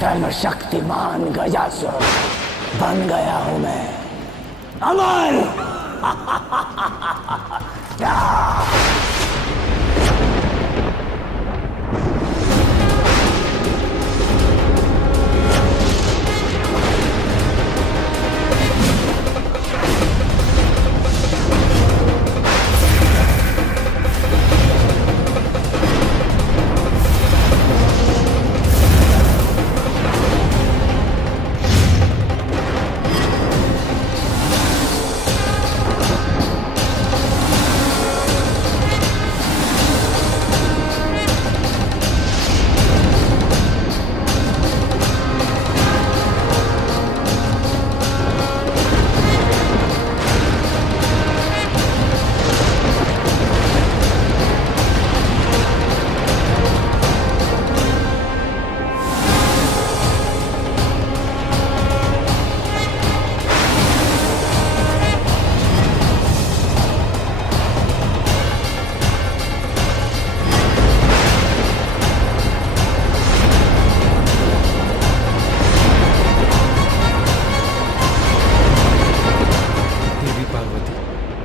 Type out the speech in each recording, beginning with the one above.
सर्वशक्तिमान गजासुर बन गया हूं मैं। अमर!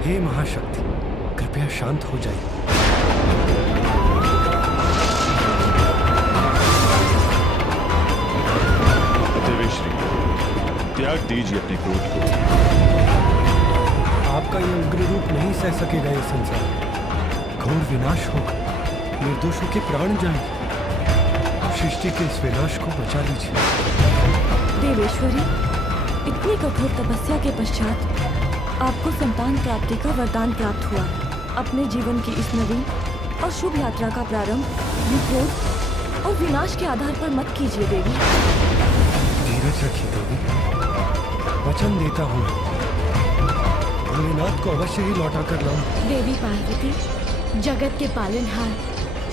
हे महाशक्ति, कृपया शांत हो जाइए। देवेश्री, त्याग दीजिए अपने क्रोध को। आपका ये उग्र रूप नहीं सह सकेगा ये संसार। घोर विनाश होगा, निर्दोषों के प्राण जाएंगे। सृष्टि के इस विनाश को बचा लीजिए। देवेश्वरी, इतनी कठोर तपस्या के पश्चात आपको संतान प्राप्ति का वरदान प्राप्त हुआ है। अपने जीवन की इस नवीन और शुभ यात्रा का प्रारंभ विक्रोध और विनाश के आधार पर मत कीजिए देवी। धीरज रखिए देवी, वचन देता हूँ भोलेनाथ को अवश्य ही लौटा कर लाऊं। देवी पार्वती, जगत के पालनहार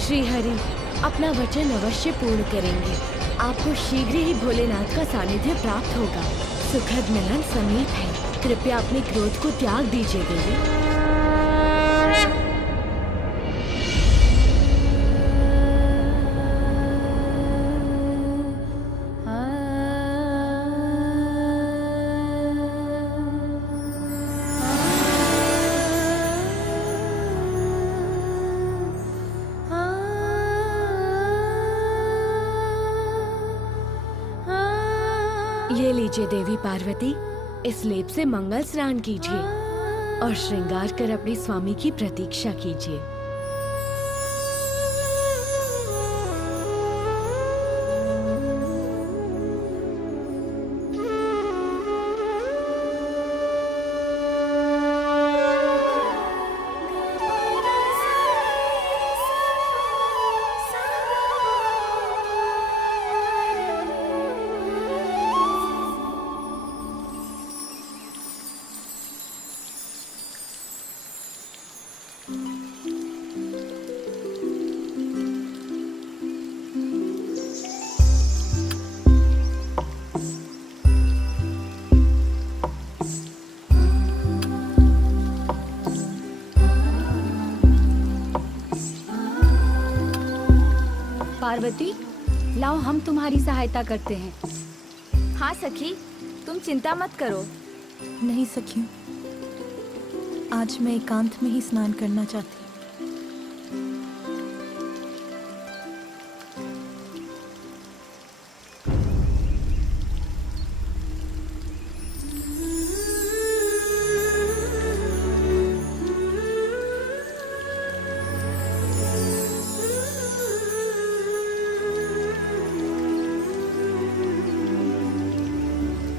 श्री हरि अपना वचन अवश्य पूर्ण करेंगे। आपको शीघ्र ही भोलेनाथ का सानिध्य प्राप्त होगा। सुखद मिलन समीप है। कृपया अपने क्रोध को त्याग दीजिए देवी। ये लीजिए देवी पार्वती, इस लेप से मंगल स्नान कीजिए और श्रृंगार कर अपने स्वामी की प्रतीक्षा कीजिए। पार्वती, लाओ हम तुम्हारी सहायता करते हैं। हाँ सखी, तुम चिंता मत करो। नहीं सखियों, आज मैं एकांत में ही स्नान करना चाहती हूँ।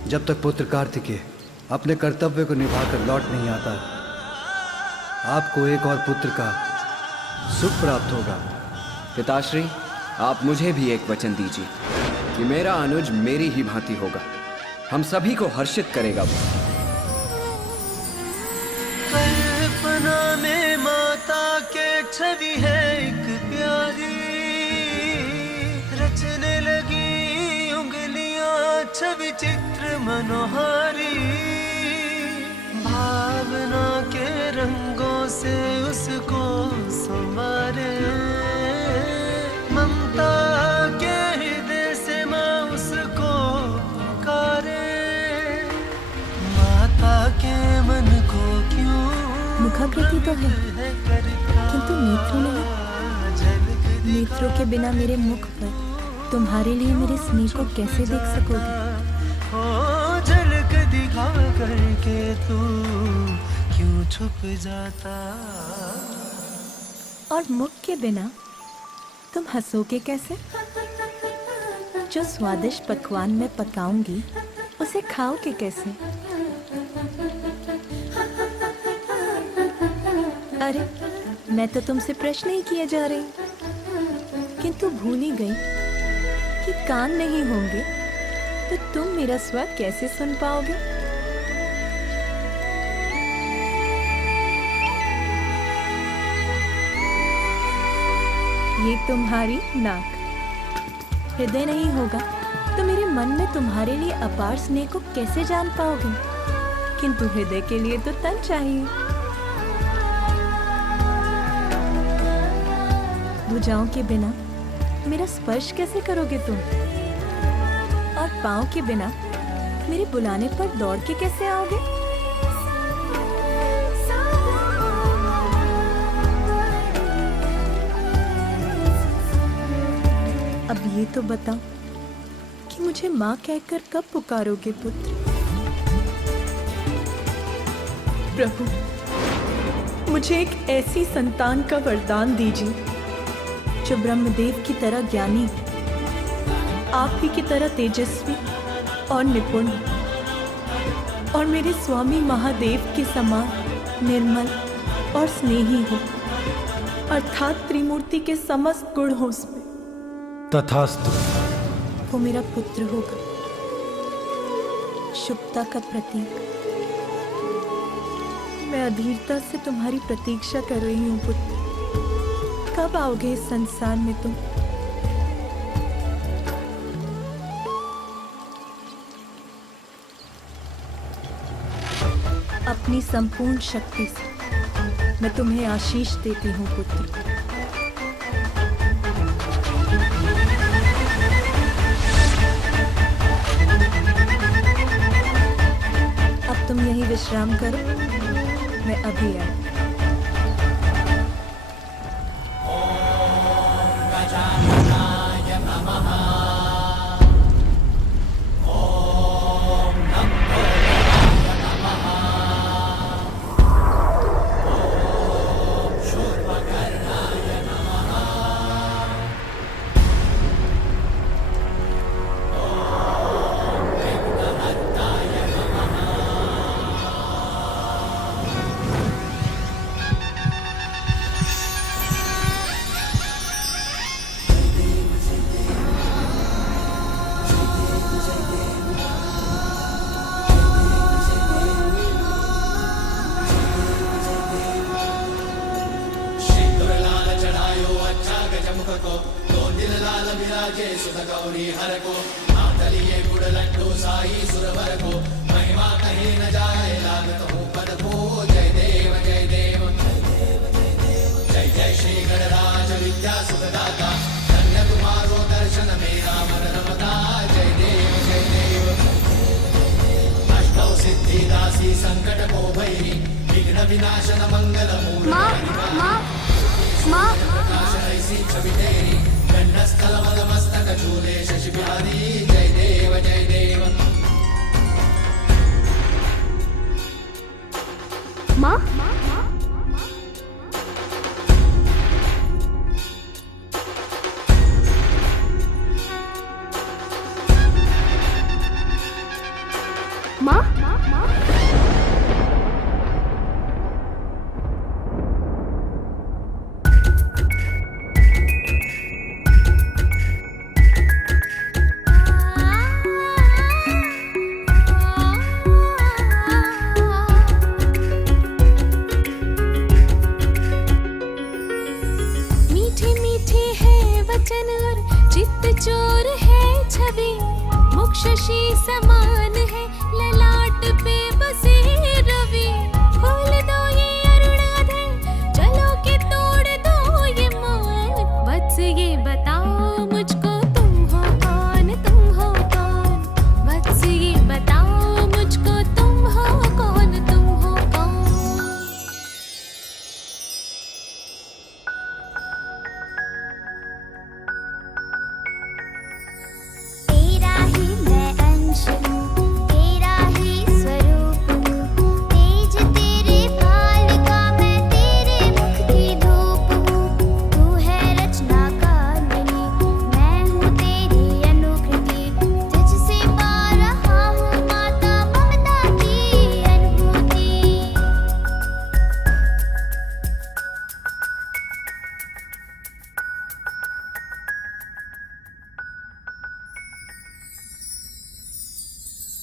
जब तक पुत्र कार्तिकेय अपने कर्तव्य को निभाकर लौट नहीं आता, आपको एक और पुत्र का सुख प्राप्त होगा। पिताश्री, आप मुझे भी एक वचन दीजिए कि मेरा अनुज मेरी ही भांति होगा। हम सभी को हर्षित करेगा वो। कल्पना में माता के छवि है एक प्यारी, रचने लगी उंगलियां छवि चित्र मनोहारी। भावना के रंगों से उसको संवारे, ममता के हृदय से माँ उस मुखाकृति तो है, किंतु नेत्र नहीं। नेत्रों के बिना मेरे मुख पर तुम्हारे लिए मेरे स्नेह को कैसे देख सकोगे? ओ झलक दिखा करके तू क्यों छुप जाता? और मुख के बिना तुम हंसोगे कैसे? जो स्वादिष्ट पकवान मैं पकाऊंगी उसे खाओगे कैसे? अरे मैं तो तुमसे प्रश्न ही किए जा रही, किंतु भूल ही गई कि कान नहीं होंगे तो तुम मेरा स्वर कैसे सुन पाओगे? ये तुम्हारी नाक, हृदय नहीं होगा तो मेरे मन में तुम्हारे लिए अपार स्नेह को कैसे जान पाओगे? किंतु हृदय के लिए तो तन चाहिए। भुजाओं के बिना मेरा स्पर्श कैसे करोगे तुम? और पाँव के बिना मेरे बुलाने पर दौड़ के कैसे आओगे? अब ये तो बताओ कि मुझे माँ कहकर कब पुकारोगे पुत्र? प्रभु, मुझे एक ऐसी संतान का वरदान दीजिए जो ब्रह्मदेव की तरह ज्ञानी, आप ही की तरह तेजस्वी और निपुण, और मेरे स्वामी महादेव के समान निर्मल और स्नेही हो, अर्थात त्रिमूर्ति के समस्त गुण हो उसमें। तथास्तु। वो मेरा पुत्र होगा, शुभता का प्रतीक। मैं अधीरता से तुम्हारी प्रतीक्षा कर रही हूँ पुत्र। कब आओगे इस संसार में तुम? अपनी संपूर्ण शक्ति से मैं तुम्हें आशीष देती हूँ पुत्र। अब तुम यहीं विश्राम करो, मैं अभी आई।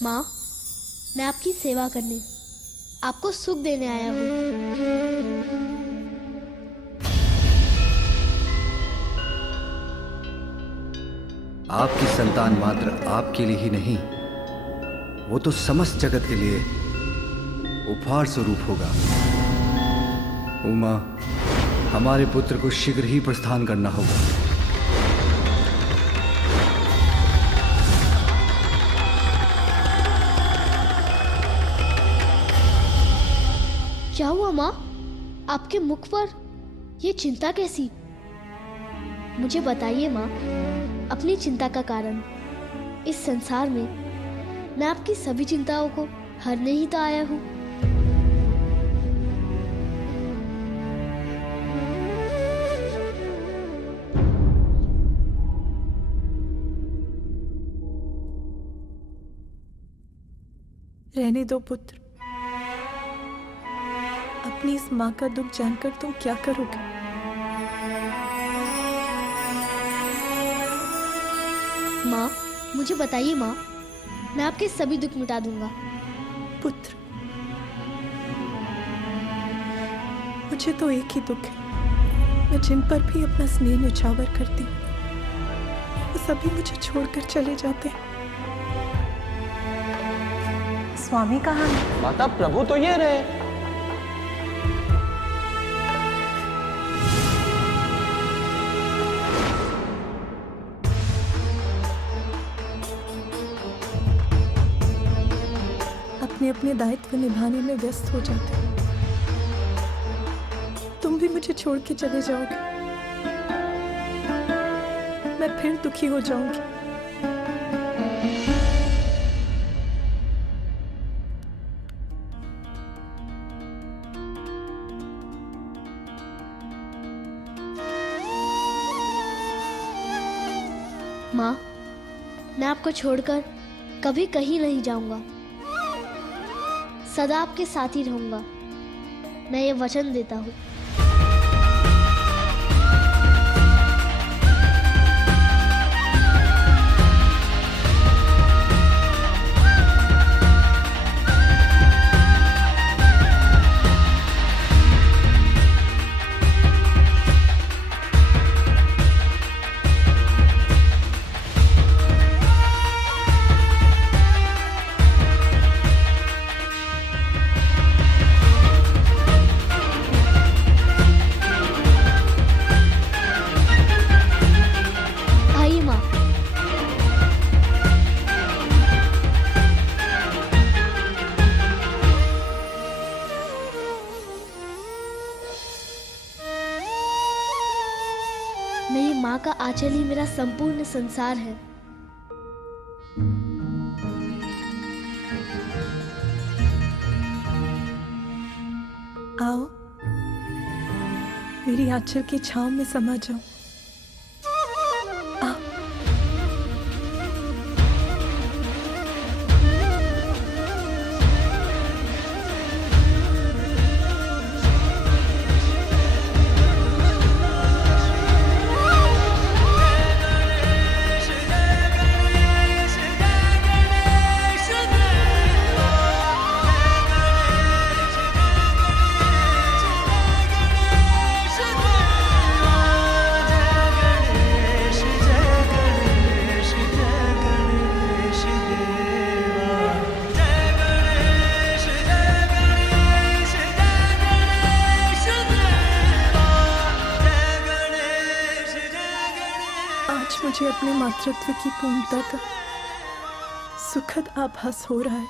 माँ, मैं आपकी सेवा करने, आपको सुख देने आया हूँ। आपकी संतान मात्र आपके लिए ही नहीं, वो तो समस्त जगत के लिए उपहार स्वरूप होगा। उमा, हमारे पुत्र को शीघ्र ही प्रस्थान करना होगा। क्या हुआ माँ? आपके मुख पर ये चिंता कैसी? मुझे बताइए माँ, अपनी चिंता का कारण। इस संसार में मैं आपकी सभी चिंताओं को हरने ही तो आया हूँ। रहने दो पुत्र, अपनी इस माँ का दुख जानकर तुम क्या करोगे? माँ, मुझे बताइए माँ, मैं आपके सभी दुख मिटा दूंगा। पुत्र, मुझे तो एक ही दुख है, मैं जिन पर भी अपना स्नेह न्यौछावर करती हूँ, वो सभी मुझे छोड़कर चले जाते हैं। स्वामी कहाँ है? माता, प्रभु तो ये रहे। अपने अपने दायित्व निभाने में व्यस्त हो जाते हैं। तुम भी मुझे छोड़ के चले जाओगे, मैं फिर दुखी हो जाऊंगी। माँ, मैं आपको छोड़कर कभी कहीं नहीं जाऊंगा, सदा आपके साथ ही रहूंगा। मैं ये वचन देता हूँ। मेरी माँ का आंचल ही मेरा संपूर्ण संसार है। आओ, मेरी आंचल की छांव में समा जाओ। आओ। मुझे अपने मातृत्व की पूर्णता का सुखद आभास हो रहा है।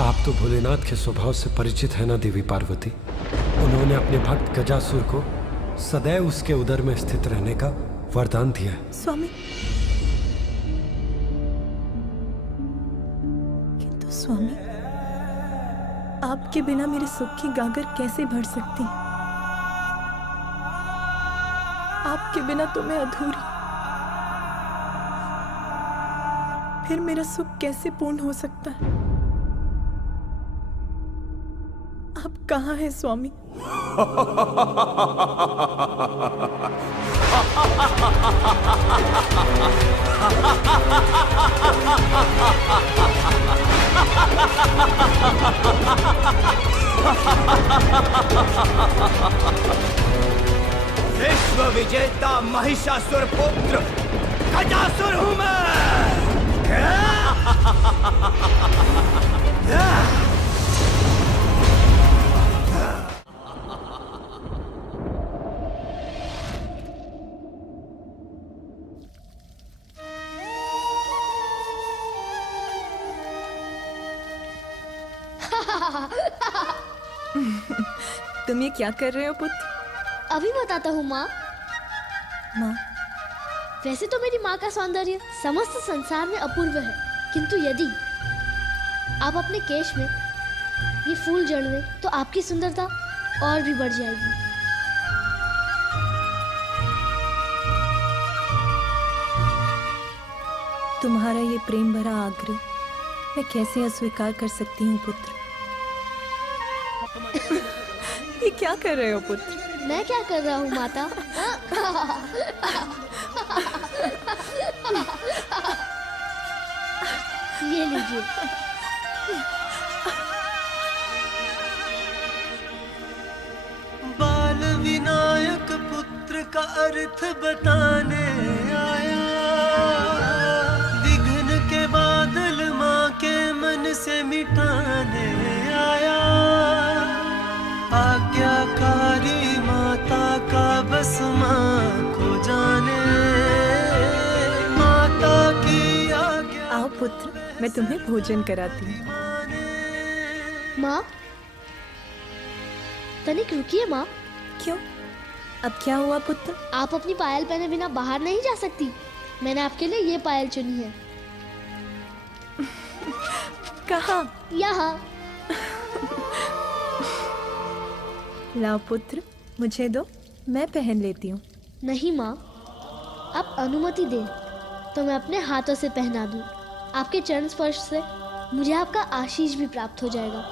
आप तो भोलेनाथ के स्वभाव से परिचित है ना देवी पार्वती। उन्होंने अपने भक्त गजासुर को सदैव उसके उदर में स्थित रहने का वरदान दिया है। स्वामी, किंतु स्वामी, आपके बिना मेरे सुख की गागर कैसे भर सकती? आपके बिना तो मैं अधूरी, फिर मेरा सुख कैसे पूर्ण हो सकता है? आप कहाँ हैं स्वामी? विश्व विजेता महिषासुर पुत्र गजासुर हूं तुम ये क्या कर रहे हो पुत्र? अभी बताता हूँ माँ। माँ, वैसे तो मेरी माँ का सौंदर्य समस्त संसार में अपूर्व है, किंतु यदि आप अपने केश में ये फूल जड़ दें तो आपकी सुंदरता और भी बढ़ जाएगी। तुम्हारा ये प्रेम भरा आग्रह मैं कैसे अस्वीकार कर सकती हूँ पुत्र? ये क्या कर रहे हो पुत्र? मैं क्या कर रहा हूँ माता? ये लीजिए। बाल विनायक पुत्र का अर्थ बताने आया, विघ्न के बादल माँ के मन से मिटाने आया, आज्ञाकारी माता का बस माँ को जाने, माता की आज्ञा। आओ पुत्र, मैं तुम्हें भोजन कराती हूँ। माँ, तनिक रुकिए माँ। क्यों? अब क्या हुआ पुत्र? आप अपनी पायल पहने बिना बाहर नहीं जा सकती। मैंने आपके लिए ये पायल चुनी है। कहाँ? यहाँ। लाओ पुत्र, मुझे दो, मैं पहन लेती हूँ। नहीं माँ, आप अनुमति दें तो मैं अपने हाथों से पहना दूँ। आपके चरण स्पर्श से मुझे आपका आशीष भी प्राप्त हो जाएगा।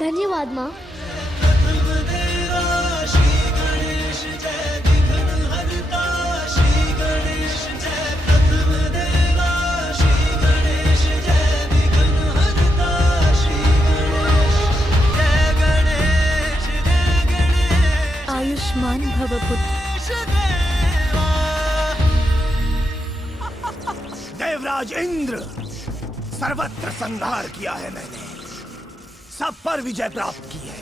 धन्यवाद माँ। आयुष्मान भव पुत्र। देवराज इंद्र, सर्वत्र संहार किया है मैंने, सब पर विजय प्राप्त की है,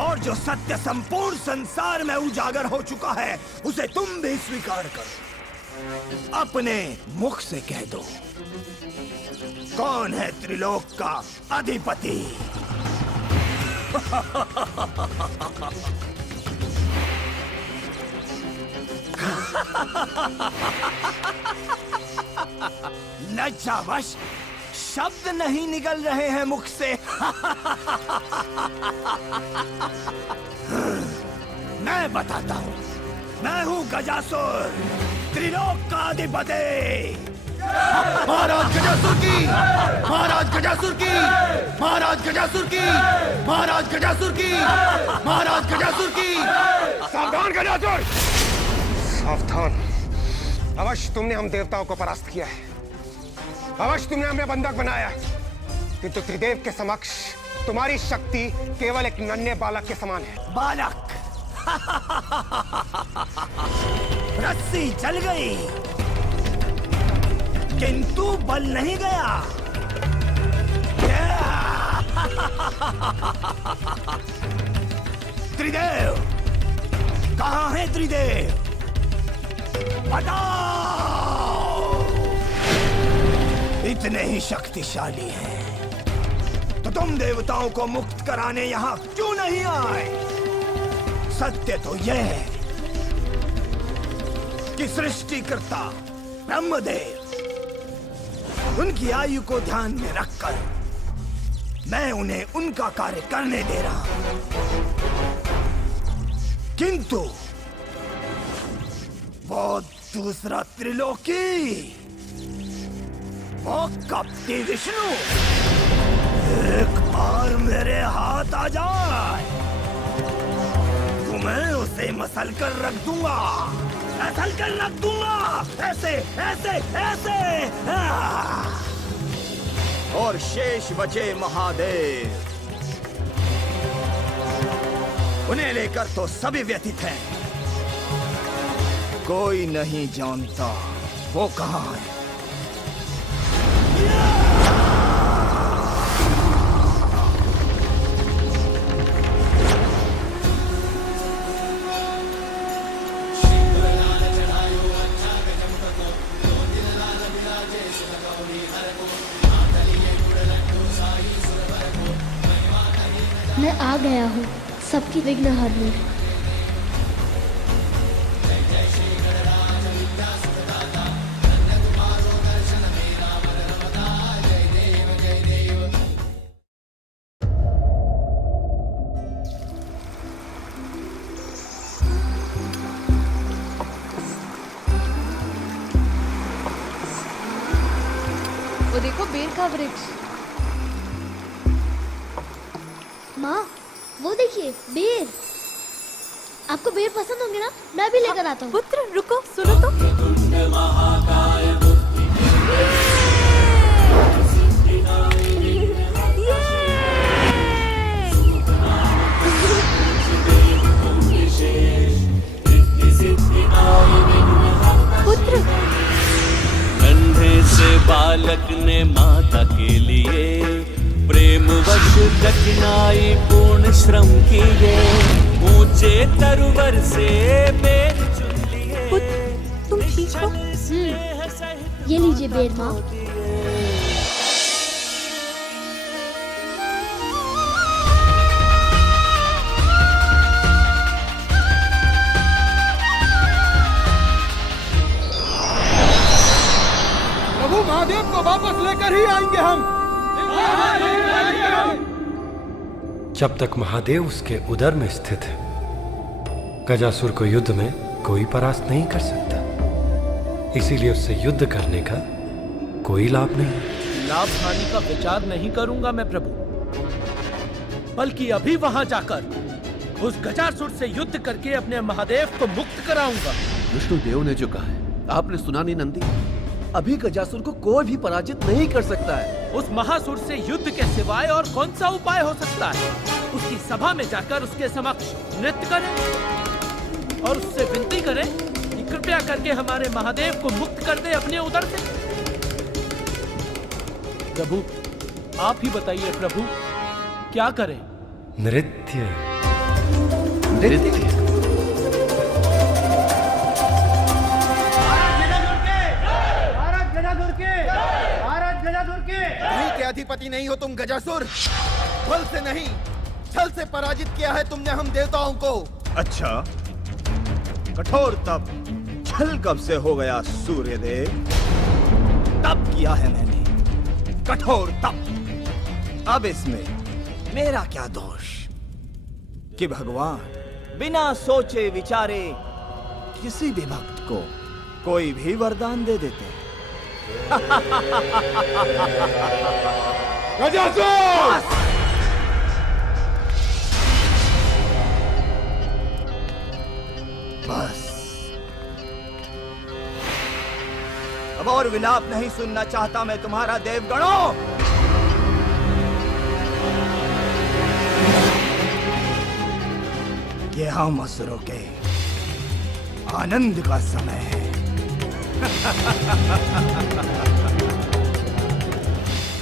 और जो सत्य संपूर्ण संसार में उजागर हो चुका है उसे तुम भी स्वीकार करो। अपने मुख से कह दो, कौन है त्रिलोक का अधिपति? लज्जावश शब्द नहीं निकल रहे हैं मुख से। मैं बताता हूँ, मैं हूँ गजासुर, त्रिलोक का अधिपति। महाराज गजासुर की, महाराज गजासुर की, महाराज गजासुर की, महाराज गजासुर की, महाराज गजासुर की। सावधान गजासुर, सावधान। अवश्य तुमने हम देवताओं को परास्त किया है, अवश्य तुमने हमें बंधक बनाया, किंतु त्रिदेव के समक्ष तुम्हारी शक्ति केवल एक नन्हे बालक के समान है। बालक? रस्सी जल गई किंतु बल नहीं गया। त्रिदेव कहाँ है? त्रिदेव बताओ। इतने ही शक्तिशाली हैं तो तुम देवताओं को मुक्त कराने यहाँ क्यों नहीं आए? सत्य तो यह है कि सृष्टिकर्ता ब्रह्मदेव, उनकी आयु को ध्यान में रखकर मैं उन्हें उनका कार्य करने दे रहा हूं, किंतु वो दूसरा त्रिलोकी वो कपटी विष्णु एक बार मेरे हाथ आ जाए तो मैं उसे मसल कर रख दूंगा, मसल कर रख दूंगा, ऐसे ऐसे ऐसे। और शेष बचे महादेव, उन्हें लेकर तो सभी व्यथित हैं। कोई नहीं जानता वो कहाँ है। मैं आ गया हूँ सबकी विघ्न हरने। वो देखो बेर का वृक्ष। माँ वो देखिए बेर। आपको बेर पसंद होंगे ना? मैं भी लेकर आता हूँ। पुत्र रुको, सुनो तो। पुत्र कंधे से बालक ने माता के लिए प्रेम वश कठिनाई पूर्ण श्रम किए, ऊंचे तरुवर से बेर चुन लिए। पुत्र तुम ठीक हो? ये लीजिए बेर माँ। प्रभु महादेव को वापस लेकर ही आएंगे हम। जब तक महादेव उसके उदर में स्थित है, गजासुर को युद्ध में कोई परास्त नहीं कर सकता। इसीलिए उससे युद्ध करने का कोई लाभ नहीं। लाभ हानि का विचार नहीं करूंगा मैं प्रभु, बल्कि अभी वहां जाकर उस गजासुर से युद्ध करके अपने महादेव को मुक्त कराऊंगा। विष्णुदेव ने जो कहा है आपने सुना नहीं नंदी? अभी गजासुर को कोई भी पराजित नहीं कर सकता है। उस महासुर से युद्ध के सिवाय और कौन सा उपाय हो सकता है? उसकी सभा में जाकर उसके समक्ष नृत्य करें और उससे विनती करें कि कृपया करके हमारे महादेव को मुक्त कर दे अपने उदर से। प्रभु आप ही बताइए प्रभु, क्या करें? नृत्य। नृत्य। के अधिपति नहीं हो तुम गजासुर। बल से नहीं छल से पराजित किया है तुमने हम देवताओं को। अच्छा, कठोर तप छल कब से हो गया सूर्यदेव? तप किया है मैंने, कठोर तप। अब इसमें मेरा क्या दोष कि भगवान बिना सोचे विचारे किसी भी भक्त को कोई भी वरदान दे देते हैं। बस अब और विलाप नहीं सुनना चाहता मैं तुम्हारा देवगणों। ये हम असुरों के आनंद का समय है।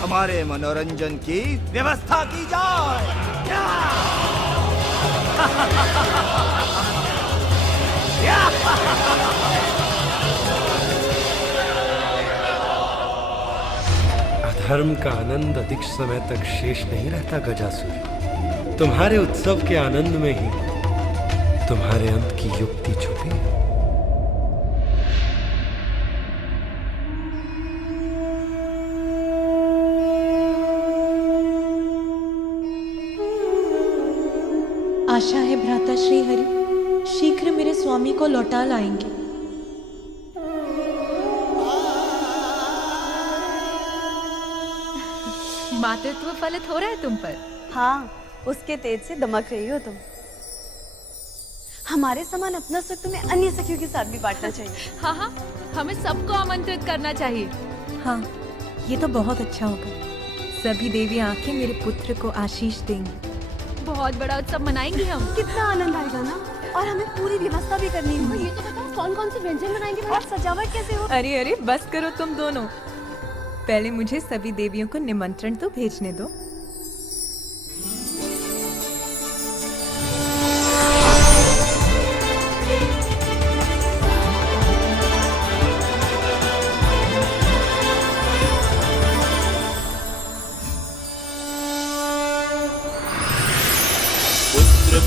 हमारे मनोरंजन की व्यवस्था की जाए। अधर्म का आनंद अधिक समय तक शेष नहीं रहता गजासुर। तुम्हारे उत्सव के आनंद में ही तुम्हारे अंत की युक्ति छुपी है। आशा है भ्राता श्री हरि शीघ्र मेरे स्वामी को लौटा लाएंगे। मातृत्व फलित हो रहा है तुम पर। हाँ, उसके तेज से दमक रही हो तुम। हमारे समान अपना सुख तुम्हें अन्य सखियों के साथ भी बांटना चाहिए। हाँ हाँ, हमें सबको आमंत्रित करना चाहिए। हाँ, ये तो बहुत अच्छा होगा। सभी देवी आके मेरे पुत्र को आशीष देंगी। बहुत बड़ा उत्सव मनाएंगे हम। कितना आनंद आएगा ना। और हमें पूरी व्यवस्था भी करनी है। ये तो बताओ कौन कौन से व्यंजन बनाएंगे और सजावट कैसे हो? अरे अरे बस करो तुम दोनों। पहले मुझे सभी देवियों को निमंत्रण तो भेजने दो।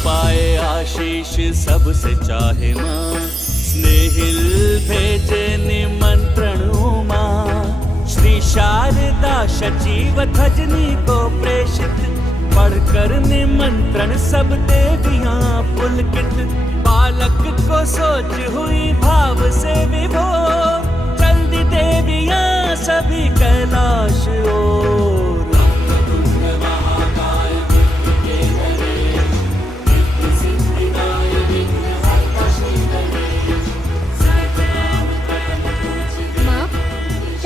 पाए आशीष सबसे चाहे माँ, स्नेहिल भेजे निमंत्रण माँ। श्री शारदा सचिव धजनी को प्रेषित, पढ़कर निमंत्रण सब देवियाँ पुलकित। बालक को सोच हुई भाव से विभोर, चल दी देवियाँ सभी कैलाश ओर।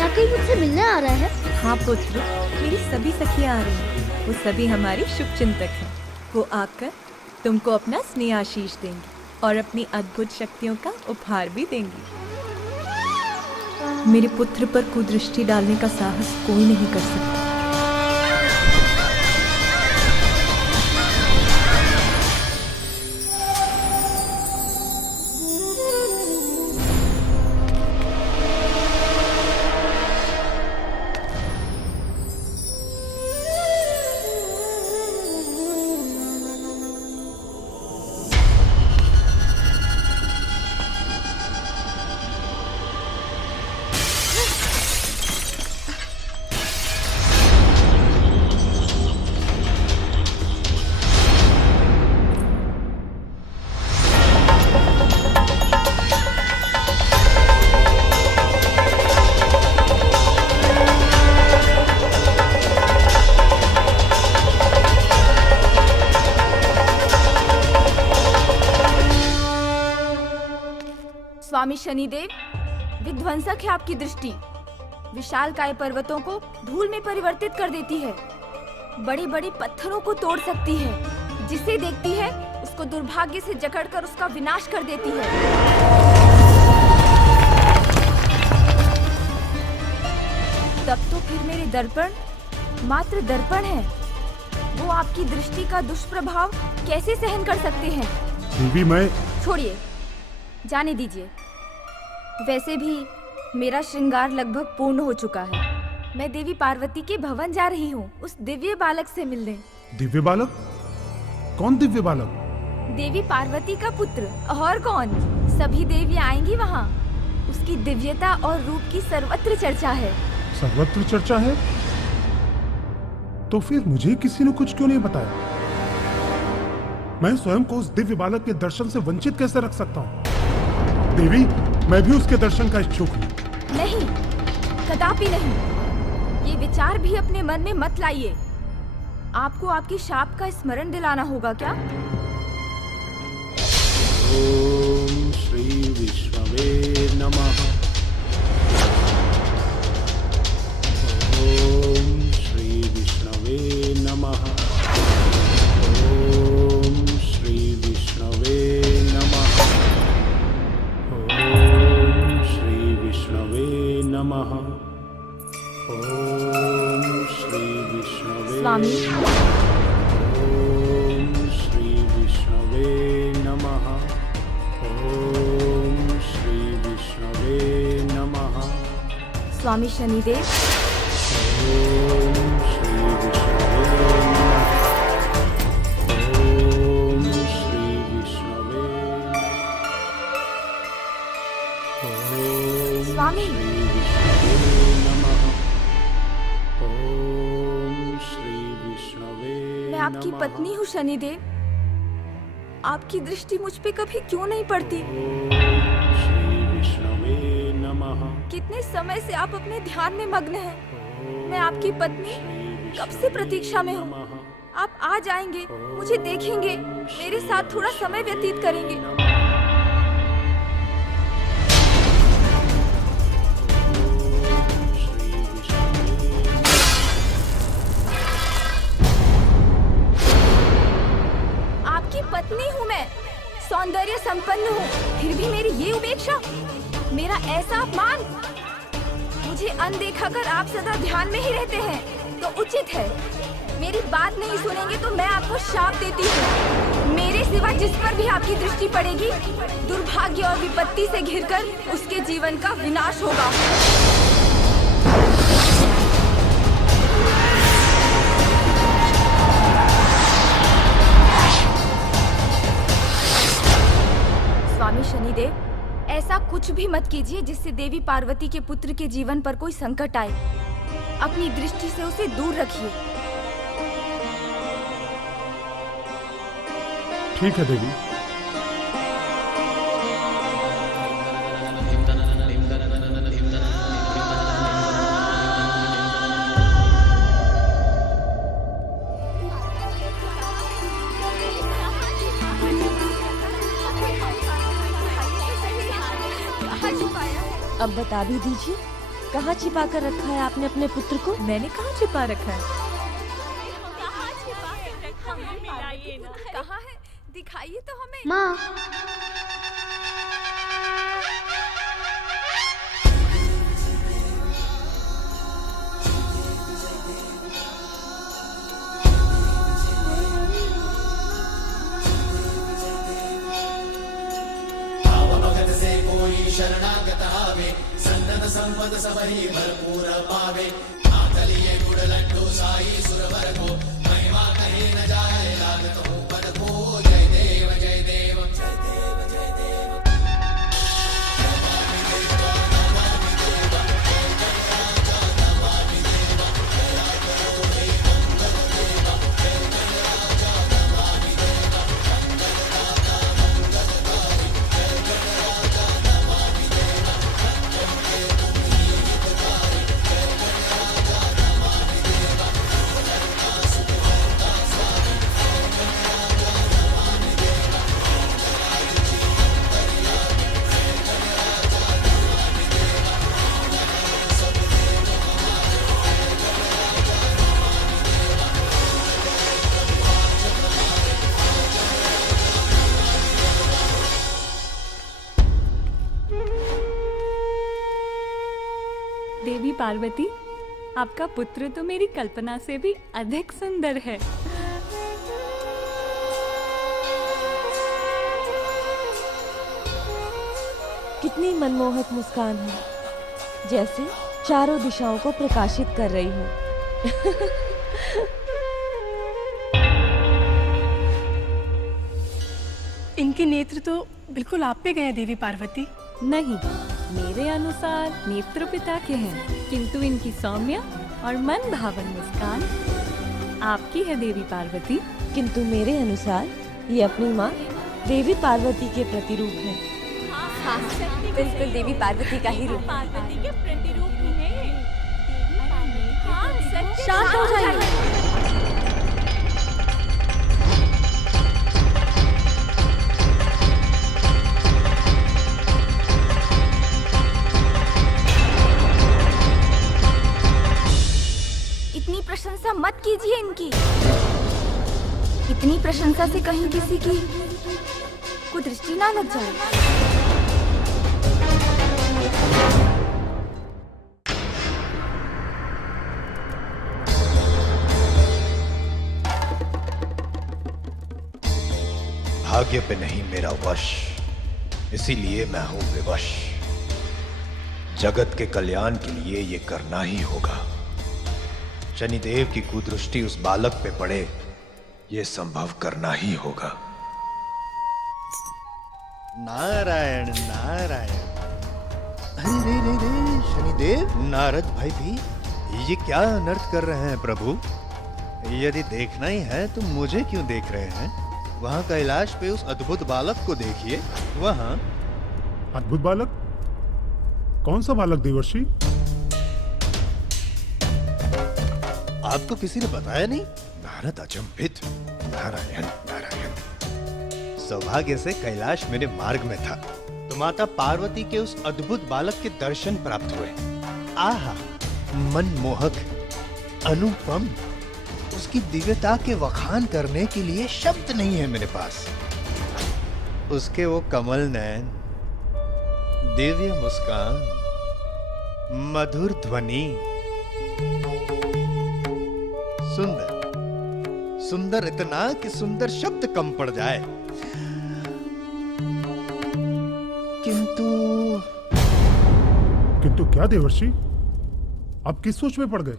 कोई मुझसे मिलने आ रहा है? हाँ पुत्र, मेरी सभी सखियाँ आ रही हैं। वो सभी हमारी शुभ चिंतक हैं। वो आकर तुमको अपना स्नेह आशीष देंगी और अपनी अद्भुत शक्तियों का उपहार भी देंगी। मेरे पुत्र पर कुदृष्टि डालने का साहस कोई नहीं कर सकता। स्वामी शनिदेव, विध्वंसक है आपकी दृष्टि। विशालकाय पर्वतों को धूल में परिवर्तित कर देती है, बड़े बड़े पत्थरों को तोड़ सकती है। जिसे देखती है उसको दुर्भाग्य से जकड़कर उसका विनाश कर देती है। तब तो फिर मेरे दर्पण मात्र दर्पण है। वो आपकी दृष्टि का दुष्प्रभाव कैसे सहन कर सकते हैं? देवी मैं छोड़िए, जाने दीजिए। वैसे भी मेरा श्रृंगार लगभग पूर्ण हो चुका है। मैं देवी पार्वती के भवन जा रही हूँ उस दिव्य बालक से मिलने। दिव्य बालक? कौन दिव्य बालक? देवी पार्वती का पुत्र, और कौन। सभी देवी आएंगी वहाँ। उसकी दिव्यता और रूप की सर्वत्र चर्चा है। सर्वत्र चर्चा है? तो फिर मुझे किसी ने कुछ क्यों नहीं बताया? मैं स्वयं को उस दिव्य बालक के दर्शन से वंचित कैसे रख सकता हूँ? देवी, मैं भी उसके दर्शन का इच्छुक हूँ। नहीं, कदापि नहीं। ये विचार भी अपने मन में मत लाइए। आपको आपकी शाप का स्मरण दिलाना होगा क्या? ओम श्री विष्णवे नमः। ओम श्री विष्णवे नमः। ओम श्री विष्णवे नमः। ओम श्री विष्णवे नमः। ओम श्री विष्णवे। स्वामी, ओम श्री विष्णवे नमः। ओम श्री विष्णवे नमः। स्वामी शनिदेव। ओम श्री विष्णवे नमः। ओम श्री विष्णवे। ओम स्वामी। श्री विष्णवे नमः। ओम श्री विष्णवे। मैं आपकी पत्नी हूँ शनिदेव। आपकी दृष्टि मुझ पे कभी क्यों नहीं पड़ती? श्री विष्णवे नमः। कितने समय से आप अपने ध्यान में मग्न हैं। मैं आपकी पत्नी कब से प्रतीक्षा में हूँ। आप आ जाएंगे, मुझे देखेंगे, मेरे साथ थोड़ा समय व्यतीत करेंगे। आपकी पत्नी हूँ मैं, सौंदर्य संपन्न हूँ, फिर भी मेरी ये उपेक्षा, मेरा ऐसा अपमान। मुझे अनदेखा कर आप सदा ध्यान में ही रहते हैं तो उचित है। मेरी बात नहीं सुनेंगे तो मैं आपको शाप देती हूँ। मेरे सिवा जिस पर भी आपकी दृष्टि पड़ेगी, दुर्भाग्य और विपत्ति से घिरकर उसके जीवन का विनाश होगा। स्वामी शनिदेव, ऐसा कुछ भी मत कीजिए जिससे देवी पार्वती के पुत्र के जीवन पर कोई संकट आए। अपनी दृष्टि से उसे दूर रखिए। ठीक है देवी। अब बता भी दीजिए, कहाँ छिपा कर रखा है आपने अपने पुत्र को? मैंने कहाँ छिपा रखा है? कहाँ है? दिखाइए तो हमें। माँ, शरणागत आवे, सन्नत संपद सबही भरपूर पावे। आतलिए गुड़ लड्डू साई सुरवर को, महिमा कहीं न जाए लागत हो पद को। जय देव जय देव जय देव जय देव। देवी पार्वती, आपका पुत्र तो मेरी कल्पना से भी अधिक सुंदर है। कितनी मनमोहक मुस्कान है, जैसे चारों दिशाओं को प्रकाशित कर रही हो। इनके नेत्र तो बिल्कुल आप पे गए देवी पार्वती। नहीं, मेरे अनुसार नेत्र पिता के हैं, किंतु इनकी सौम्य और मन भावन मुस्कान आपकी है देवी पार्वती। किंतु मेरे अनुसार ये अपनी माँ देवी पार्वती के प्रतिरूप है। हाँ, बिल्कुल देवी पार्वती का ही रूप। पार्वती के प्रतिरूप है। शांत हो जाइए। इतनी प्रशंसा मत कीजिए इनकी। इतनी प्रशंसा से कहीं किसी की कुदृष्टि ना लग जाए। भाग्य पे नहीं मेरा वश, इसीलिए मैं हूं विवश। जगत के कल्याण के लिए ये करना ही होगा। शनिदेव की कुदृष्टि उस बालक पे पड़े, ये संभव करना ही होगा। नारायण नारायण। अरे रे रे रे शनिदेव, नारद भाई भी ये क्या अनर्थ कर रहे हैं प्रभु? यदि देखना ही है तो मुझे क्यों देख रहे हैं? वहाँ कैलाश पे उस अद्भुत बालक को देखिए। वहाँ अद्भुत बालक? कौन सा बालक देवर्षि? आपको किसी ने बताया नहीं? नारद अचंभित। नारायण नारायण। सौभाग्य से कैलाश मेरे मार्ग में था तो माता पार्वती के उस अद्भुत बालक के दर्शन प्राप्त हुए। आहा, मनमोहक, अनुपम। उसकी दिव्यता के वखान करने के लिए शब्द नहीं है मेरे पास। उसके वो कमल नयन, दिव्य मुस्कान, मधुर ध्वनि, सुंदर सुंदर इतना कि सुंदर शब्द कम पड़ जाए। किंतु क्या देवर्षि, आप किस सोच में पड़ गए?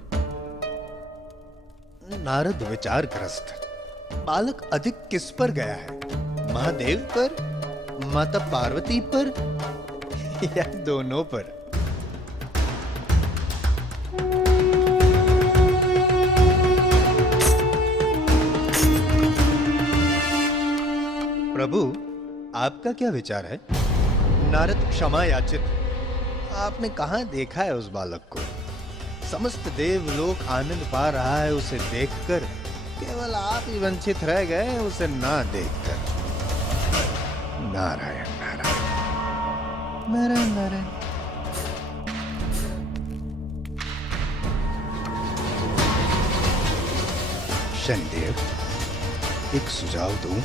नारद विचारग्रस्त। बालक अधिक किस पर गया है? महादेव पर, माता पार्वती पर, या दोनों पर? प्रभु, आपका क्या विचार है? नारद क्षमा याचित। आपने कहां देखा है उस बालक को? समस्त देवलोक आनंद पा रहा है उसे देखकर, केवल आप ही वंचित रह गए उसे ना देखकर। नारायण नारायण नारायण नारायण। शनिदेव, एक सुझाव दूं?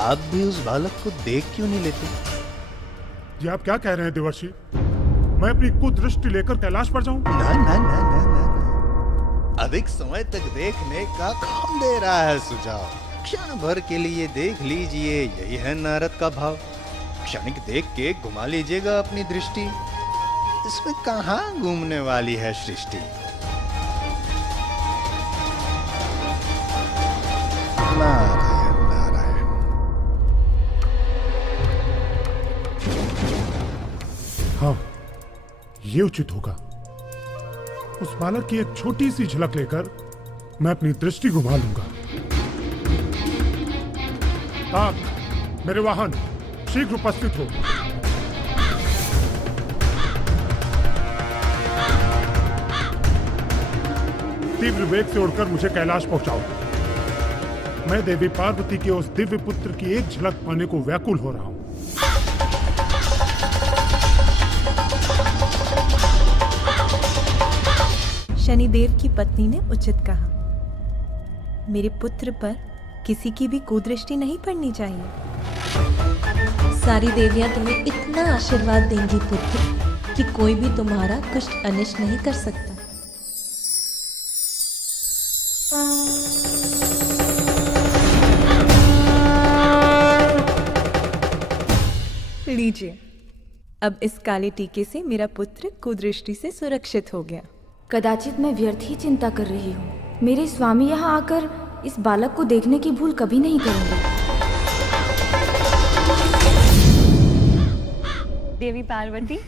आप भी उस बालक को देख क्यों नहीं लेते? ये आप क्या कह रहे हैं देवर्षि? मैं अपनी कुदृष्टि लेकर कैलाश पर जाऊं? ना ना ना ना ना ना। अधिक समय तक देखने का कौन दे रहा है सुझाव? क्षण भर के लिए देख लीजिए, यही है नारद का भाव। क्षणिक देख के घुमा लीजिएगा अपनी दृष्टि। इसमें कहां घूमने वाली है सृष्टि? नारायण नारायण। हाँ, ये उचित होगा। उस बालक की एक छोटी सी झलक लेकर मैं अपनी दृष्टि घुमा लूंगा। ताक, मेरे वाहन, शीघ्र उपस्थित हो। तीव्र वेग से उड़कर मुझे कैलाश पहुंचाओ। मैं देवी पार्वती के उस दिव्य पुत्र की एक झलक पाने को व्याकुल हो रहा हूं। शनिदेव की पत्नी ने उचित कहा। मेरे पुत्र पर किसी की भी कुदृष्टि नहीं पड़नी चाहिए। सारी देवियां तुम्हें इतना आशीर्वाद देंगी पुत्र कि कोई भी तुम्हारा कुछ अनिष्ट नहीं कर सकता। लीजिए, अब इस काले टीके से मेरा पुत्र कुदृष्टि से सुरक्षित हो गया। कदाचित मैं व्यर्थ ही चिंता कर रही हूँ। मेरे स्वामी यहाँ आकर इस बालक को देखने की भूल कभी नहीं करेंगे। देवी पार्वती,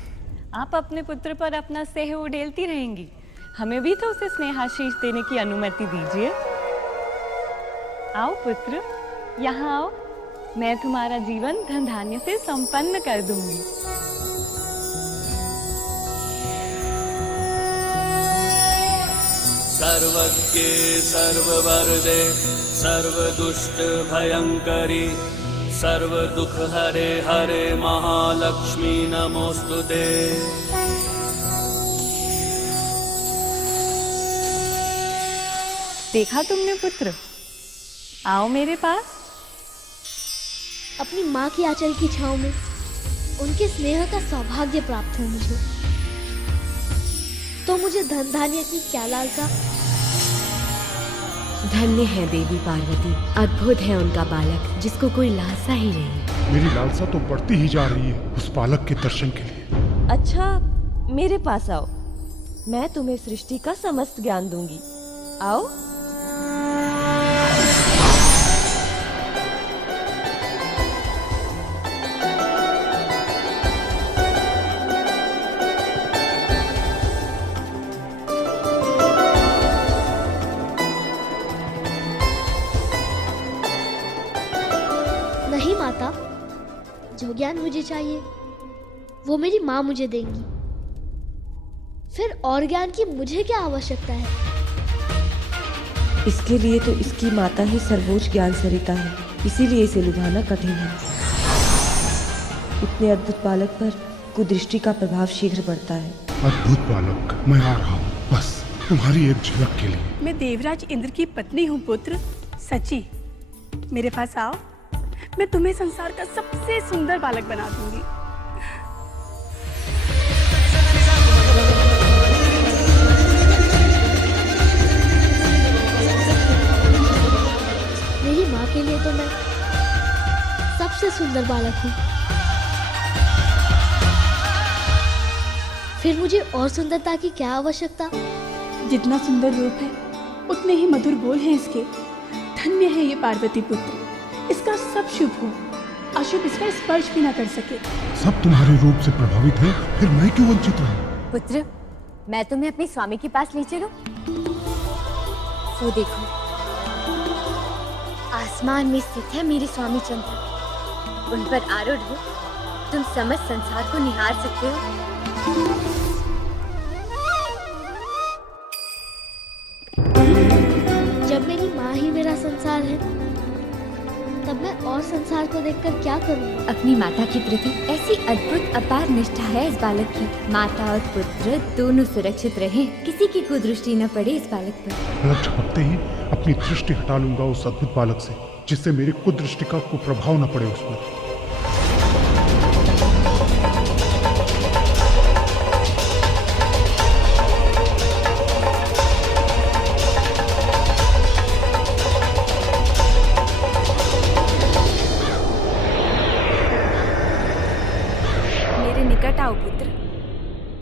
आप अपने पुत्र पर अपना स्नेह उड़ेलती रहेंगी। हमें भी तो उसे स्नेहाशीष देने की अनुमति दीजिए। आओ पुत्र, यहाँ आओ। मैं तुम्हारा जीवन धन धान्य से संपन्न कर दूंगी। सर्वज्ञे सर्ववरदे सर्वदुष्ट भयंकरी सर्वदुख हरे हरे महालक्ष्मी नमोस्तुते। देखा तुमने पुत्र? आओ मेरे पास। अपनी माँ की आंचल की छांव में उनके स्नेह का सौभाग्य प्राप्त हो मुझे, तो मुझे धन धान्य की क्या लालसा। धन्य है देवी पार्वती, अद्भुत है उनका बालक जिसको कोई लालसा ही नहीं। मेरी लालसा तो बढ़ती ही जा रही है उस बालक के दर्शन के लिए। अच्छा, मेरे पास आओ। मैं तुम्हें सृष्टि का समस्त ज्ञान दूंगी। आओ। नहीं माता, जो ज्ञान मुझे चाहिए वो मेरी माँ मुझे देंगी। फिर और ज्ञान की मुझे क्या आवश्यकता है? इसके लिए तो इसकी माता ही सर्वोच्च ज्ञान सरिता है, इसीलिए इसे लुभाना कठिन है। इतने अद्भुत बालक पर कुदृष्टि का प्रभाव शीघ्र पड़ता है। अद्भुत बालक, मैं आ रहा हूँ, बस तुम्हारी एक झलक के लिए। मैं देवराज इंद्र की पत्नी हूँ पुत्र। सची, मेरे पास आओ, मैं तुम्हें संसार का सबसे सुंदर बालक बना दूंगी। मेरी माँ के लिए तो मैं सबसे सुंदर बालक हूँ। फिर मुझे और सुंदरता की क्या आवश्यकता? जितना सुंदर रूप है उतने ही मधुर बोल हैं इसके। धन्य है ये पार्वती पुत्र, इसका सब शुभ हो, अशुभ इसका स्पर्श भी ना कर सके। सब तुम्हारे रूप से प्रभावित है, फिर मैं क्यों वंचित रहूं? पुत्र, मैं तुम्हें अपने स्वामी के पास ले चलूं? वो देखो, आसमान में स्थित है मेरे स्वामी चंद्र। उन पर आरूढ़ हो तुम समस्त संसार को निहार सकते हो। जब मेरी माँ ही मेरा संसार है, तब मैं और संसार को देखकर क्या करूँ? अपनी माता के प्रति ऐसी अद्भुत अपार निष्ठा है इस बालक की। माता और पुत्र दोनों सुरक्षित रहें, किसी की कुदृष्टि न पड़े इस बालक पर। पलक झपकते ही अपनी दृष्टि हटा लूंगा उस अद्भुत बालक से, जिससे मेरी कुदृष्टि का कुप्रभाव न पड़े उस पर। आओ पुत्र,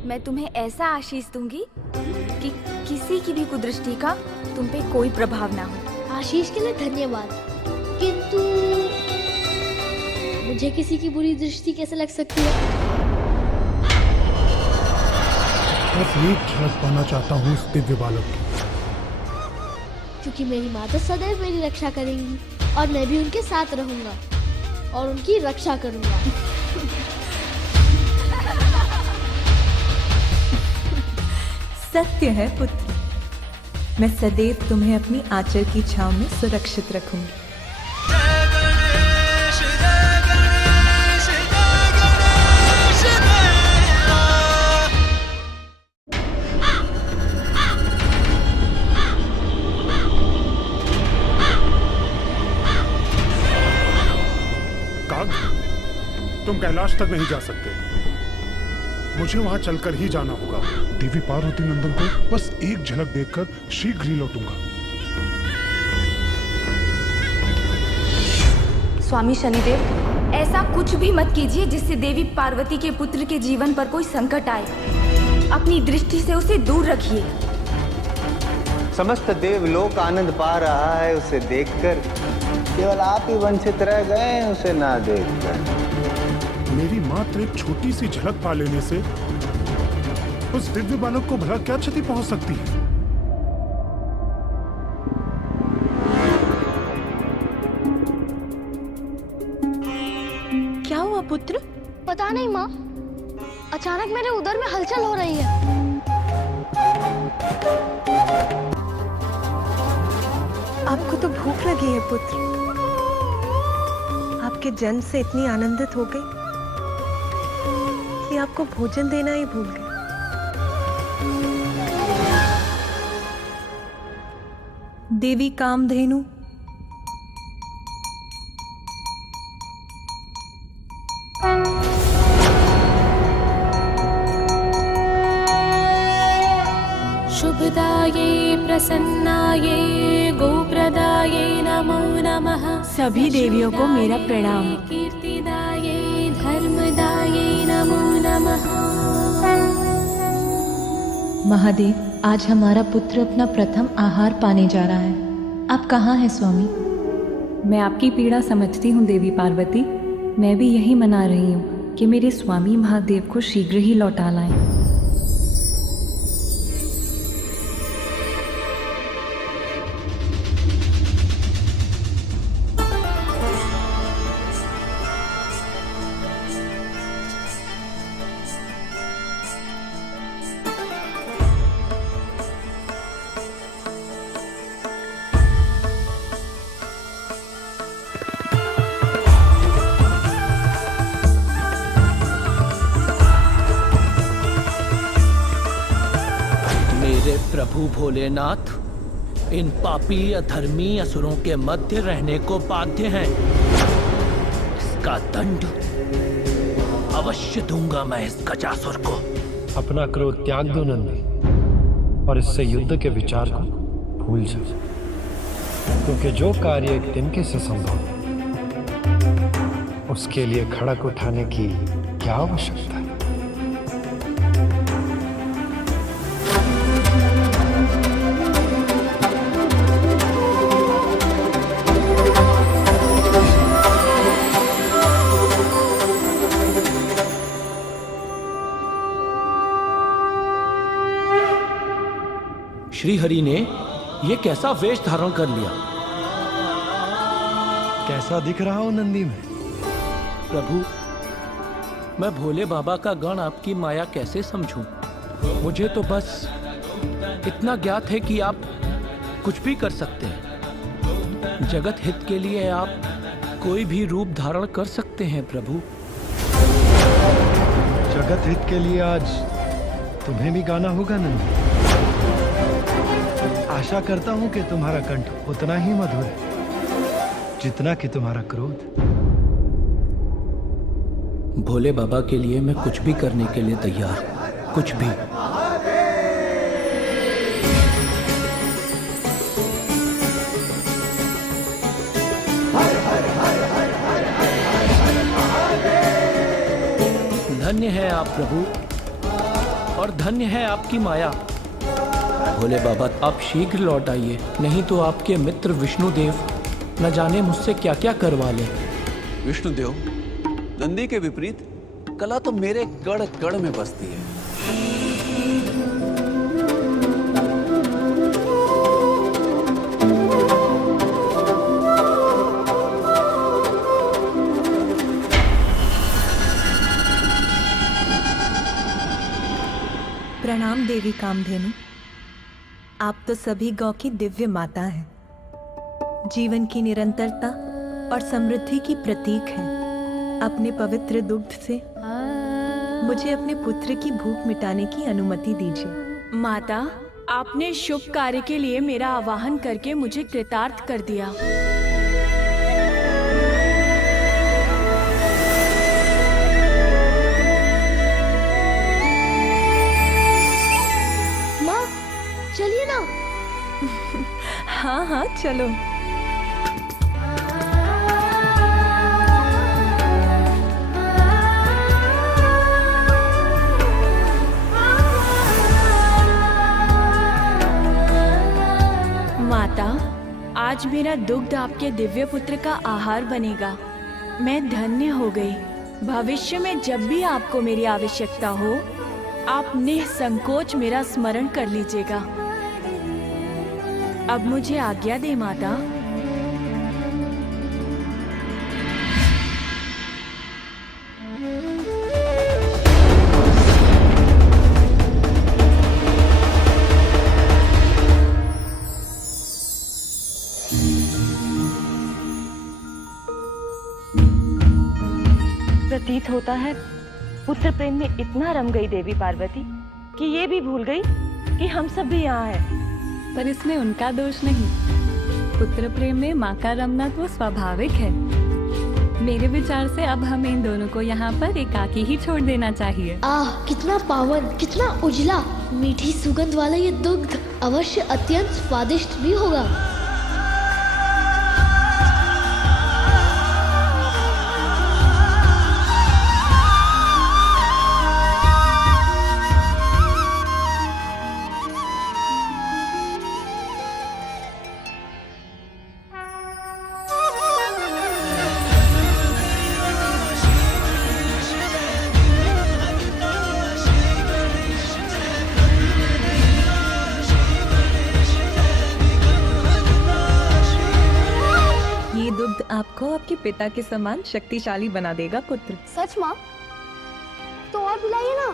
मैं तुम्हें ऐसा आशीष दूंगी कि किसी की भी कुदृष्टि का तुम पे कोई प्रभाव ना हो। आशीष के लिए धन्यवाद, किंतु मुझे किसी की बुरी दृष्टि कैसे लग सकती है? बस एक झलक पाना चाहता हूँ उस दिव्य बालक की, क्योंकि मेरी माँ तो सदैव मेरी रक्षा करेंगी और मैं भी उनके साथ रहूंगा और उनकी रक्षा करूंगा। सत्य है पुत्र, मैं सदैव तुम्हें अपनी आंचल की छांव में सुरक्षित रखूंगी। काग, तुम कैलाश तक नहीं जा सकते, मुझे वहां चलकर ही जाना होगा। देवी पार्वती नंदन को बस एक झलक देखकर शीघ्र ही लौटूंगा। स्वामी शनिदेव, ऐसा कुछ भी मत कीजिए जिससे देवी पार्वती के पुत्र के जीवन पर कोई संकट आए। अपनी दृष्टि से उसे दूर रखिए। समस्त देवलोक आनंद पा रहा है उसे देखकर, केवल आप ही वंचित रह गए उसे ना देखकर। मेरी मात्र एक छोटी सी झलक पा लेने से उस दिव्य बालक को भला क्या क्षति पहुंच सकती है? क्या हुआ पुत्र? पता नहीं माँ, अचानक मेरे उदर में हलचल हो रही है। आपको तो भूख लगी है पुत्र, आपके जन्म से इतनी आनंदित हो गई कि आपको भोजन देना ही भूल गए। देवी कामधेनु, शुभदाये प्रसन्नाये गोप्रदाये नमो नमः। सभी देवियों को मेरा प्रणाम। कीर्तिदाये धर्मदाये नमो नमः। महादेव, आज हमारा पुत्र अपना प्रथम आहार पाने जा रहा है। आप कहाँ हैं स्वामी? मैं आपकी पीड़ा समझती हूँ देवी पार्वती। मैं भी यही मना रही हूँ कि मेरे स्वामी महादेव को शीघ्र ही लौटा लाएं। मेरे प्रभु भोलेनाथ इन पापी अधर्मी असुरों के मध्य रहने को बाध्य हैं। इसका दंड अवश्य दूंगा मैं इस गजासुर को। अपना क्रोध त्याग दो नंदी और इससे युद्ध के विचार को भूल जाओ, क्योंकि जो कार्य एक तिनके से संभव उसके लिए खड़क उठाने की क्या आवश्यकता है। श्री हरि ने ये कैसा वेश धारण कर लिया? कैसा दिख रहा हूं नंदी में? प्रभु, मैं भोले बाबा का गण आपकी माया कैसे समझूं? मुझे तो बस इतना ज्ञात है कि आप कुछ भी कर सकते हैं। जगत हित के लिए आप कोई भी रूप धारण कर सकते हैं प्रभु। जगत हित के लिए आज तुम्हें भी गाना होगा नंदी। आशा करता हूं कि तुम्हारा कंठ उतना ही मधुर है जितना कि तुम्हारा क्रोध। भोले बाबा के लिए मैं कुछ भी करने के लिए तैयार हूं, कुछ भी। धन्य है आप प्रभु और धन्य है आपकी माया। भोले बाबा, आप शीघ्र लौट आइए, नहीं तो आपके मित्र विष्णुदेव न जाने मुझसे क्या क्या करवा ले। विष्णुदेव, नंदी के विपरीत कला तो मेरे कड़ कड़ में बसती है। प्रणाम देवी कामधेनु। आप तो सभी गौ की दिव्य माता हैं, जीवन की निरंतरता और समृद्धि की प्रतीक हैं। अपने पवित्र दुग्ध से मुझे अपने पुत्र की भूख मिटाने की अनुमति दीजिए। माता, आपने शुभ कार्य के लिए मेरा आवाहन करके मुझे कृतार्थ कर दिया। चलिए ना। हाँ हाँ चलो। माता, आज मेरा दुग्ध आपके दिव्य पुत्र का आहार बनेगा। मैं धन्य हो गई। भविष्य में जब भी आपको मेरी आवश्यकता हो, आप निसंकोच मेरा स्मरण कर लीजिएगा। अब मुझे आज्ञा दे माता। प्रतीत होता है पुत्र प्रेम में इतना रम गई देवी पार्वती कि ये भी भूल गई कि हम सब भी यहाँ हैं। पर इसमें उनका दोष नहीं। पुत्र प्रेम में माँ का रमना तो स्वाभाविक है। मेरे विचार से अब हमें इन दोनों को यहाँ पर एकाकी ही छोड़ देना चाहिए। आह, कितना पावन, कितना उजला, मीठी सुगंध वाला ये दुग्ध अवश्य अत्यंत स्वादिष्ट भी होगा। आपको आपके पिता के समान शक्तिशाली बना देगा पुत्र। सच माँ? तो और बुलाइए ना।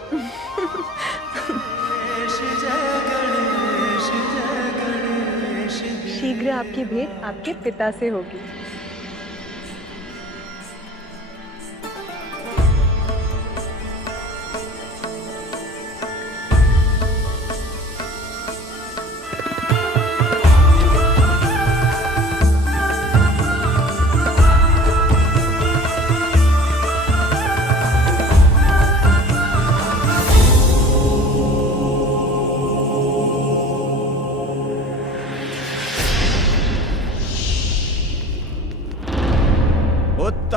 शीघ्र आपकी भेंट आपके पिता से होगी।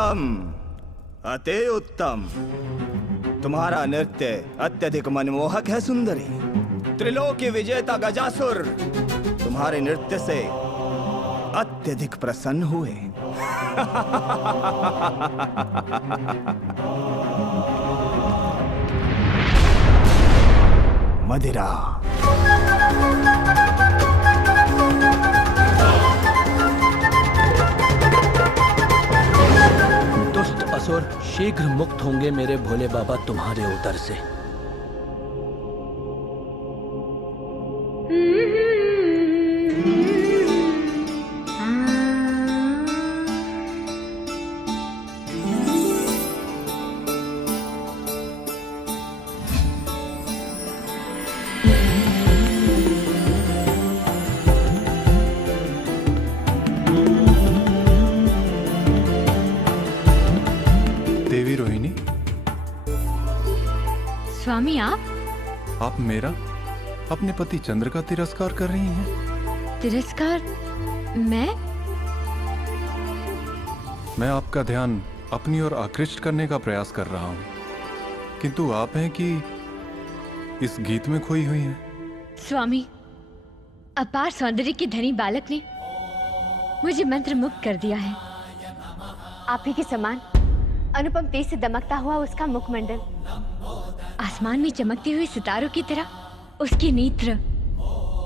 उत्तम, अति उत्तम। तुम्हारा नृत्य अत्यधिक मनमोहक है सुंदरी। त्रिलोकी विजेता गजासुर तुम्हारे नृत्य से अत्यधिक प्रसन्न हुए। मदिरा। दुष्ट असुर शीघ्र मुक्त होंगे मेरे भोले बाबा तुम्हारे उदर से। देवी रोहिणी, स्वामी आप मेरा अपने पति चंद्र का तिरस्कार कर रही हैं। तिरस्कार? मैं आपका ध्यान अपनी ओर आकृष्ट करने का प्रयास कर रहा हूं, किंतु आप हैं कि इस गीत में खोई हुई हैं। स्वामी, अपार सौंदर्य के धनी बालक ने मुझे मंत्र मुक्त कर दिया है। आप ही के समान अनुपम तेज से दमकता हुआ उसका मुखमंडल, आसमान में चमकती हुई सितारों की तरह उसकी नेत्र,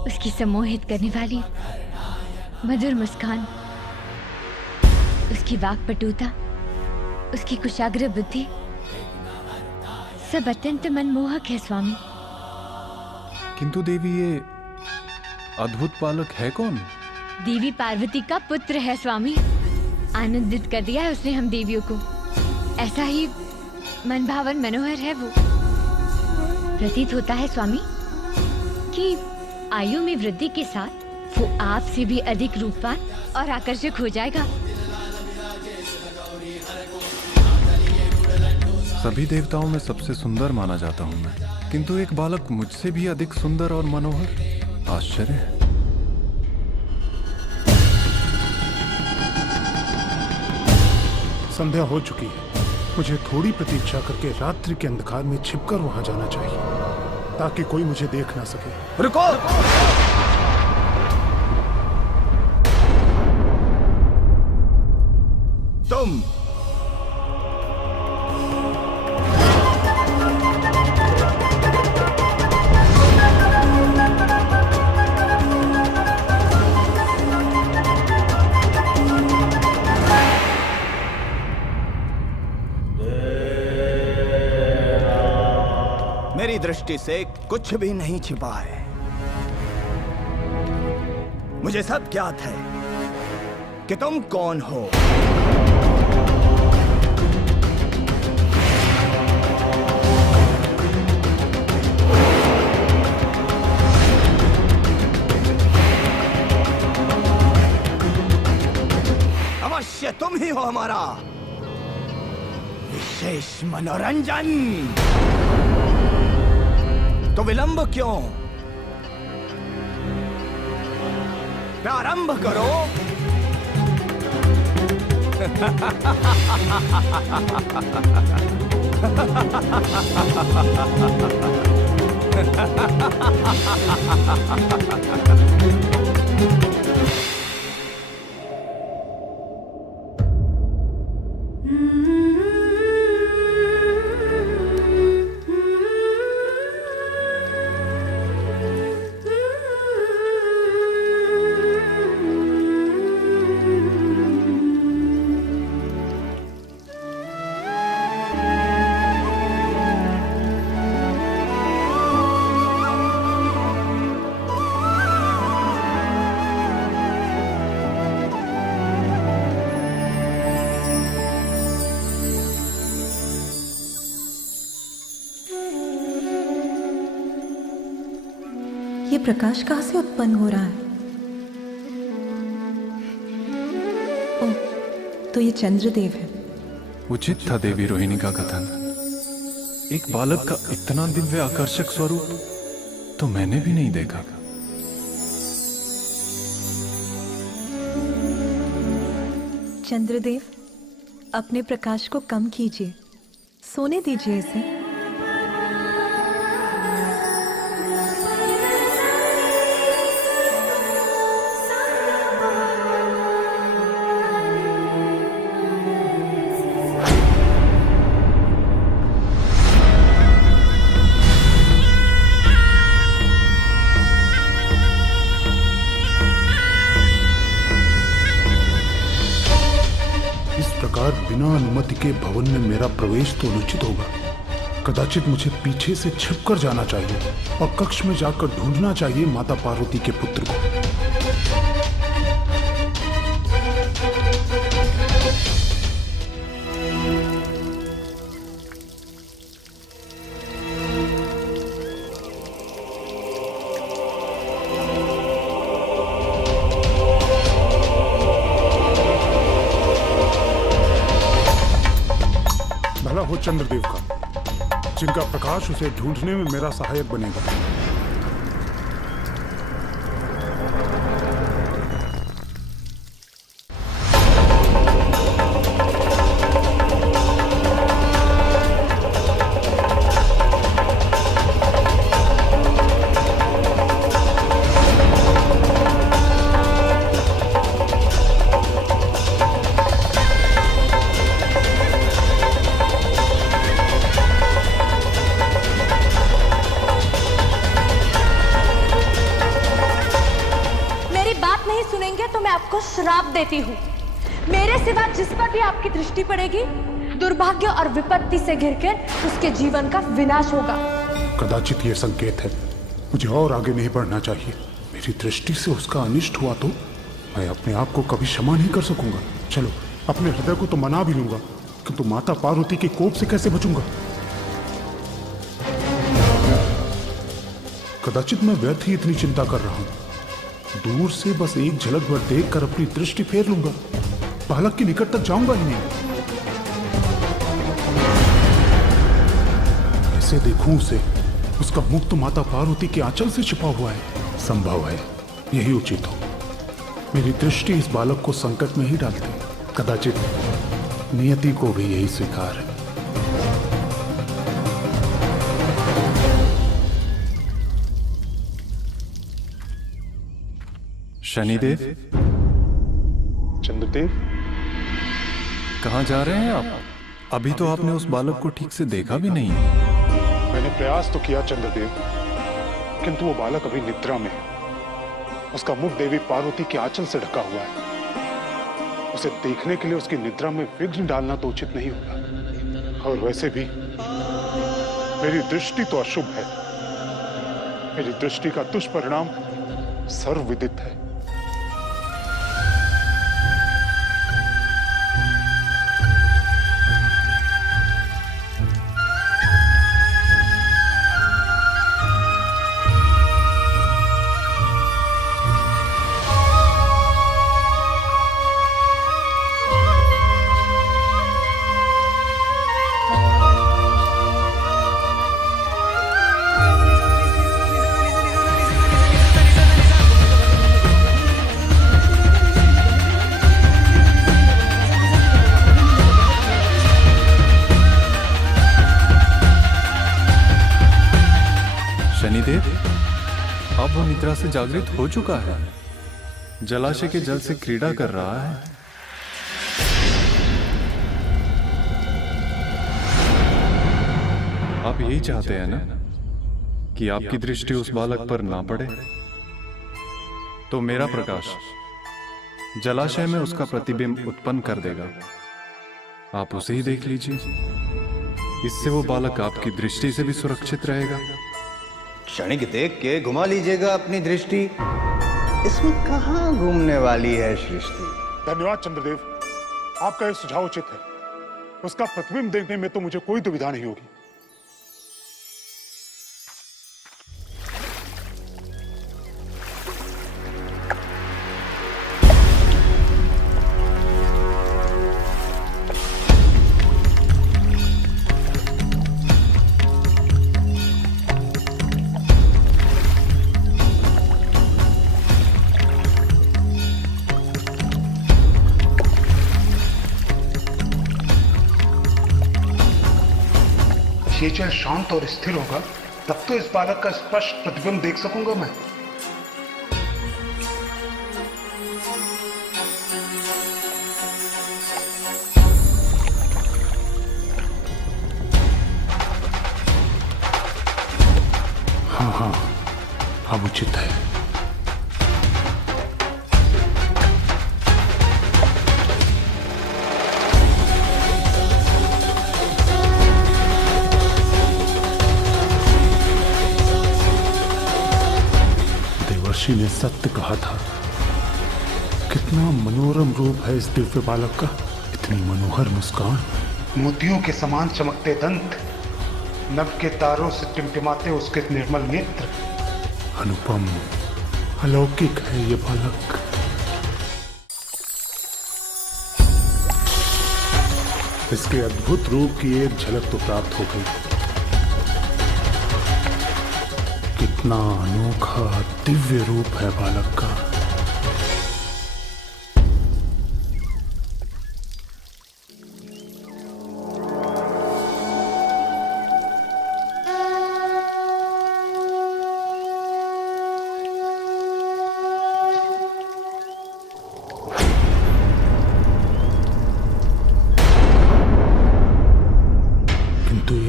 उसकी सम्मोहित करने वाली मधुर मुस्कान, उसकी वाक्पटुता, उसकी कुशाग्र बुद्धि, सब अत्यंत मनमोहक है स्वामी। किंतु देवी, ये अद्भुत बालक है कौन? देवी पार्वती का पुत्र है स्वामी। आनंदित कर दिया है उसने हम देवियों को। ऐसा ही मनभावन मनोहर है वो। प्रतीत होता है स्वामी कि आयु में वृद्धि के साथ वो आपसे भी अधिक रूपवान और आकर्षक हो जाएगा। सभी देवताओं में सबसे सुंदर माना जाता हूं मैं, किंतु एक बालक मुझसे भी अधिक सुंदर और मनोहर। आश्चर्य है। संध्या हो चुकी है। मुझे थोड़ी प्रतीक्षा करके रात्रि के अंधकार में छिपकर वहां जाना चाहिए, ताकि कोई मुझे देख ना सके। रुको! तुम मेरी दृष्टि से कुछ भी नहीं छिपा है। मुझे सब ज्ञात है कि तुम कौन हो। अवश्य तुम ही हो हमारा विशेष मनोरंजन। तो विलंब क्यों? प्रारंभ करो। ये प्रकाश कहाँ से उत्पन्न हो रहा है? ओह, तो ये चंद्रदेव है। उचित था देवी रोहिणी का कथन। एक बालक का इतना दिव्य आकर्षक स्वरूप तो मैंने भी नहीं देखा। चंद्रदेव, अपने प्रकाश को कम कीजिए, सोने दीजिए इसे। बिना अनुमति के भवन में मेरा प्रवेश तो अनुचित होगा। कदाचित मुझे पीछे से छिपकर जाना चाहिए और कक्ष में जाकर ढूंढना चाहिए माता पार्वती के पुत्र को। हो चंद्रदेव का, जिनका प्रकाश उसे ढूंढने में मेरा सहायक बनेगा। श्राप देती हूँ, मेरे सिवा जिस पर भी आपकी दृष्टि पड़ेगी, दुर्भाग्य और विपत्ति से घिरकर उसके जीवन का विनाश होगा। कदाचित ये संकेत है, मुझे और आगे नहीं बढ़ना चाहिए। मेरी दृष्टि से उसका अनिष्ट हुआ तो मैं अपने आप को कभी क्षमा नहीं कर सकूंगा। चलो, अपने हृदय को तो मना भी लूंगा, किंतु माता पार्वती के कोप से कैसे बचूंगा? कदाचित मैं व्यर्थ ही इतनी चिंता कर रहा हूं। दूर से बस एक झलक भर देखकर अपनी दृष्टि फेर लूंगा, बालक के निकट तक जाऊंगा ही नहीं। ऐसे देखूं उसे, उसका मुख तो माता पार्वती के आंचल से छिपा हुआ है। संभव है यही उचित हो। मेरी दृष्टि इस बालक को संकट में ही डालती। कदाचित नियति को भी यही स्वीकार है। शनिदेव, चंद्रदेव, कहाँ जा रहे हैं आप? अभी तो आपने उस बालक को ठीक से देखा भी नहीं। मैंने प्रयास तो किया चंद्रदेव, किंतु वो बालक अभी निद्रा में है। उसका मुख देवी पार्वती के आंचल से ढका हुआ है। उसे देखने के लिए उसकी निद्रा में विघ्न डालना तो उचित नहीं होगा। और वैसे भी मेरी दृष्टि तो अशुभ है। मेरी दृष्टि का दुष्परिणाम सर्वविदित है। शनिदेव, अब वो निद्रा से जागृत हो चुका है। जलाशय के जल से क्रीड़ा कर रहा है। आप यही चाहते हैं ना कि आपकी दृष्टि उस बालक पर ना पड़े? तो मेरा प्रकाश जलाशय में उसका प्रतिबिंब उत्पन्न कर देगा। आप उसे ही देख लीजिए। इससे वो बालक आपकी दृष्टि से भी सुरक्षित रहेगा। क्षणिक देख के घुमा लीजिएगा अपनी दृष्टि। इसमें कहाँ घूमने वाली है सृष्टि? धन्यवाद चंद्रदेव, आपका यह सुझाव उचित है। उसका प्रतिबिंब देखने में तो मुझे कोई दुविधा नहीं होगी। ये जल शांत और स्थिर होगा तब तो इस बालक का स्पष्ट प्रतिबिंब देख सकूंगा मैं। हाँ, अब उचित है। देवर्षि ने सत्य कहा था। कितना मनोरम रूप है इस दिव्य बालक का, इतनी मनोहर मुस्कान, मोतियों के समान चमकते दंत, नभ के तारों से टिमटिमाते उसके निर्मल नेत्र। अनुपम, अलौकिक है ये बालक। इसके अद्भुत रूप की एक झलक तो प्राप्त हो गई। कितना अनोखा दिव्य रूप है बालक का।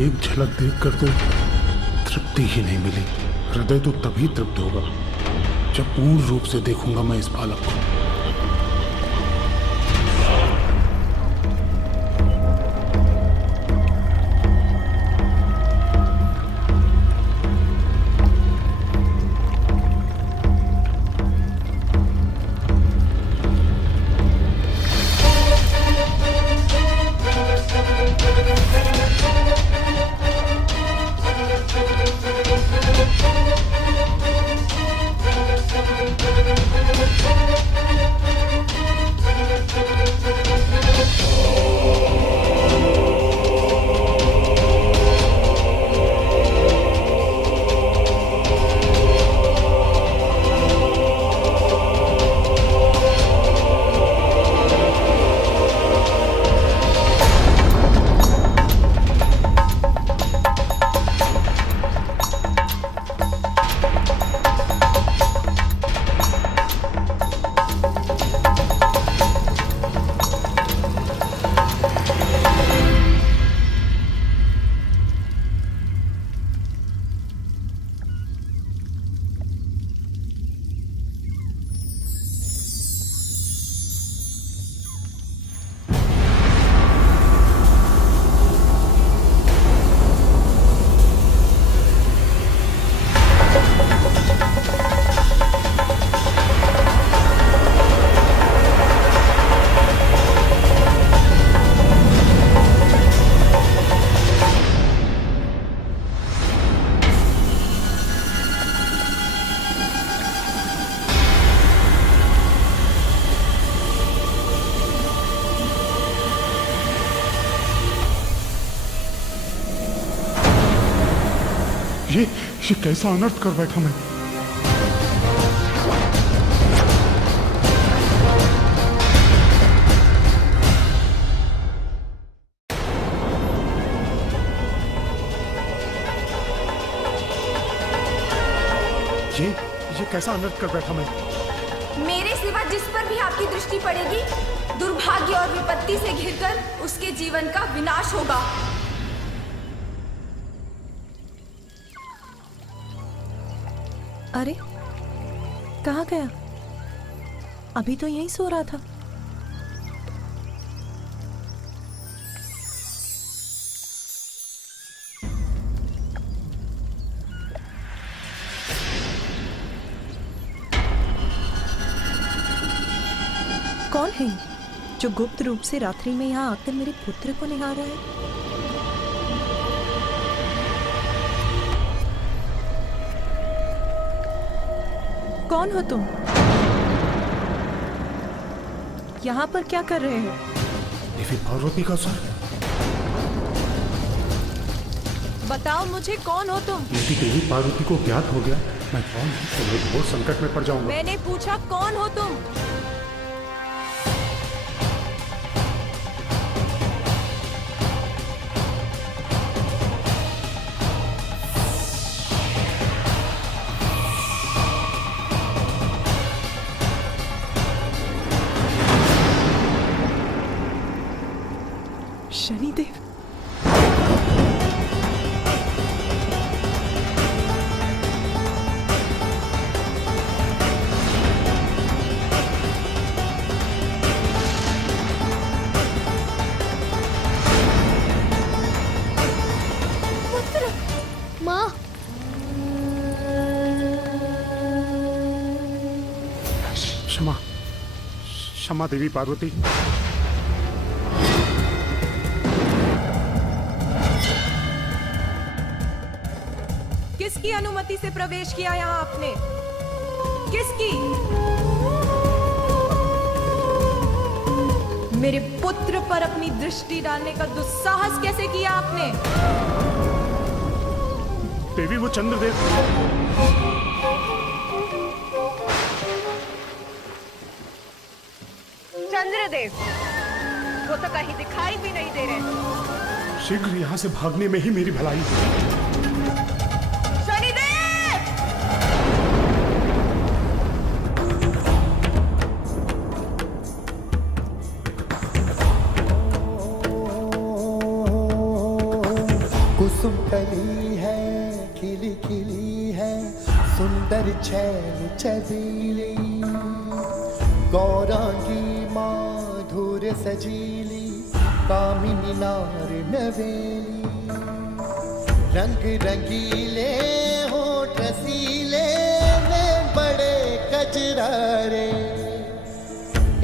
एक झलक देखकर तो तृप्ति ही नहीं मिली। हृदय तो तभी तृप्त होगा जब पूर्ण रूप से देखूंगा मैं इस बालक को। ये कैसा अनर्थ कर बैठा मैं। ये कैसा अनर्थ कर बैठा मैं। मेरे सिवा जिस पर भी आपकी दृष्टि पड़ेगी, दुर्भाग्य और विपत्ति से घिरकर उसके जीवन का विनाश होगा। अरे कहाँ गया? अभी तो यहीं सो रहा था। कौन है जो गुप्त रूप से रात्रि में यहाँ आकर मेरे पुत्र को निहार रहा है? कौन हो तुम? यहाँ पर क्या कर रहे हो? देवी पार्वती का सर। बताओ मुझे, कौन हो तुम? यदि देवी पार्वती को ज्ञात हो गया मैं कौन हूँ तो मैं बहुत संकट में पड़ जाऊंगा। मैंने पूछा कौन हो तुम? शनिदेव। माँ, क्षमा क्षमा देवी पार्वती। किसकी अनुमति से प्रवेश किया यहाँ आपने? किसकी? मेरे पुत्र पर अपनी दृष्टि डालने का दुस्साहस कैसे किया आपने? देवी वो चंद्रदेव। चंद्रदेव, वो तो कहीं दिखाई भी नहीं दे रहे। शीघ्र यहाँ से भागने में ही मेरी भलाई है। कुसुम कली है, खिली खिली है, सुंदर छैल छबीली, गौरांगी माधुर सजीली, कामिनी नार नवेली, रंग रंगीले होठ रसीले में बड़े कजरारे,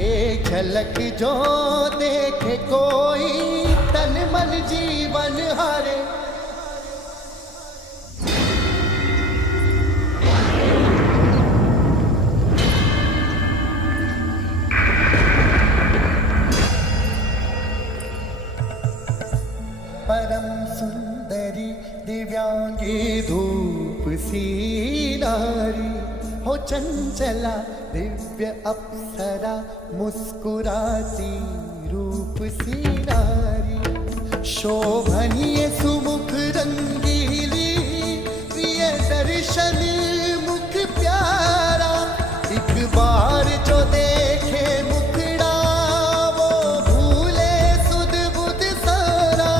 एक झलक जो देखे कोई तन मन जीवन हारे। परम सुंदरी दिव्यांगी धूप सी नारी, हो चंचला दिव्य अप्सरा मुस्कुराती रूप सी नारी, शोभनीय सुमुख रंगीली, प्रिय दर्शन मुख प्यारा, एक बार जो देखे मुखड़ा वो भूले सुध बुध सारा,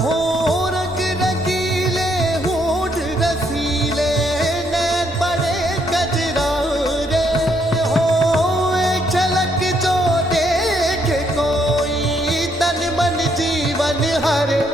हो रंग रंगीले होठ रसीले नैन बड़े गजरारे, हो एक झलक जो देखे कोई तन मन जीवन हरे।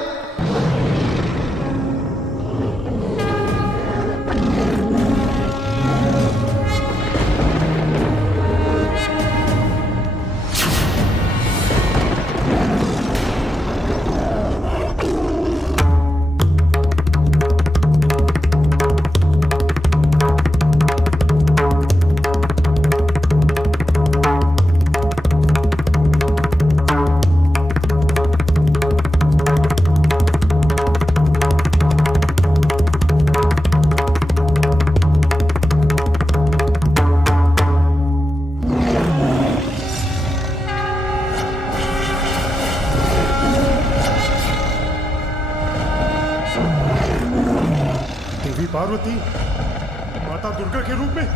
देवी पार्वती माता दुर्गा के रूप में।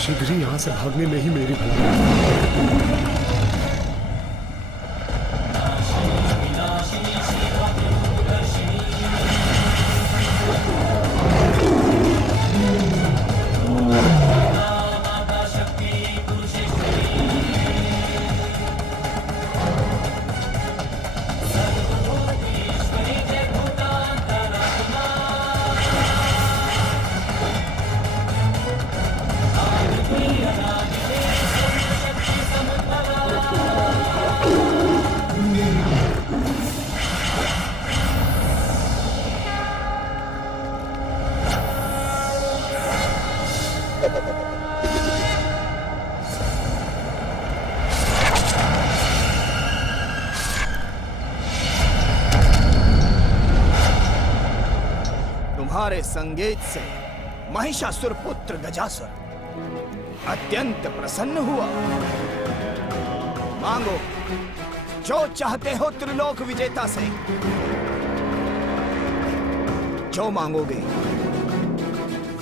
शीघ्र ही यहाँ से भागने में ही मेरी भलाई है। तुम्हारे संगीत से महिषासुर पुत्र गजासुर अत्यंत प्रसन्न हुआ। मांगो जो चाहते हो त्रिलोक विजेता से, जो मांगोगे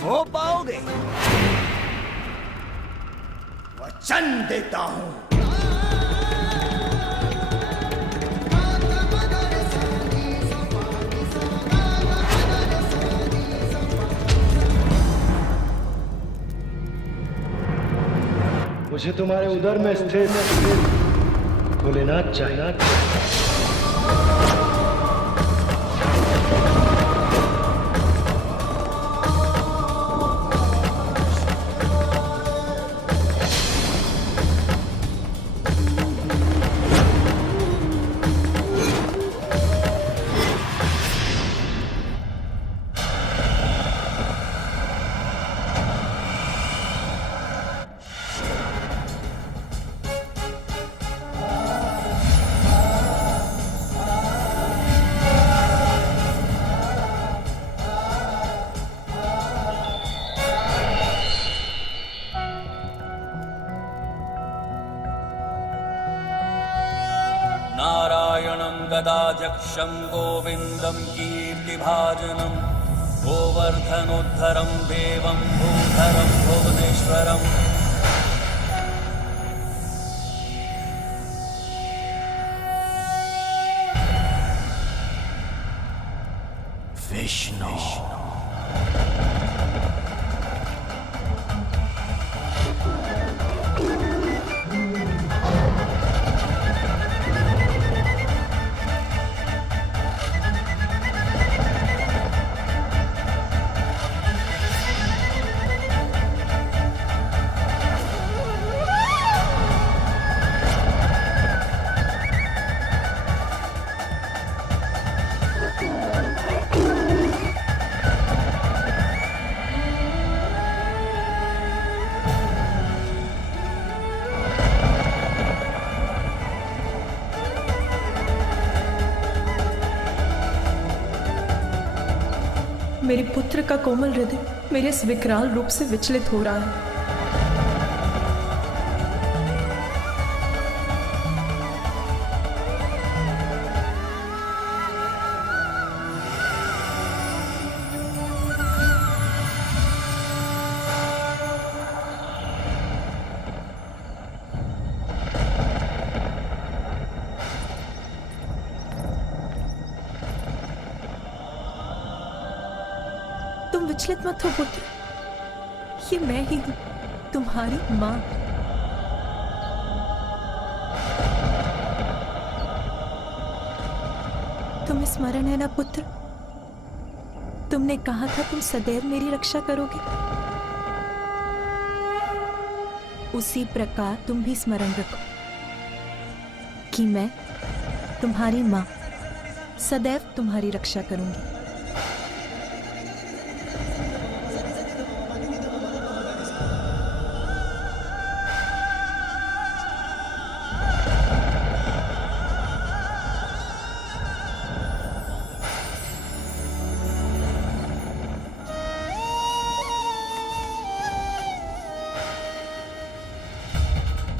वो पाओगे। वचन देता हूं। मुझे तुम्हारे उदर में स्थित भोलेनाथ चाहिए। नारायणं गदाध्यक्षं गोविन्दं कीर्तिभाजनं गोवर्धनोद्धरं देवं भूधरं भुवनेश्वरम्। विष्णु। मेरे पुत्र का कोमल हृदय मेरे इस विकराल रूप से विचलित हो रहा है। तुम विचलित मत हो पुत्र, ये मैं ही हूं, तुम्हारी मां। तुम्हें स्मरण है ना पुत्र, तुमने कहा था तुम सदैव मेरी रक्षा करोगे। उसी प्रकार तुम भी स्मरण रखो कि मैं तुम्हारी मां सदैव तुम्हारी रक्षा करूंगी।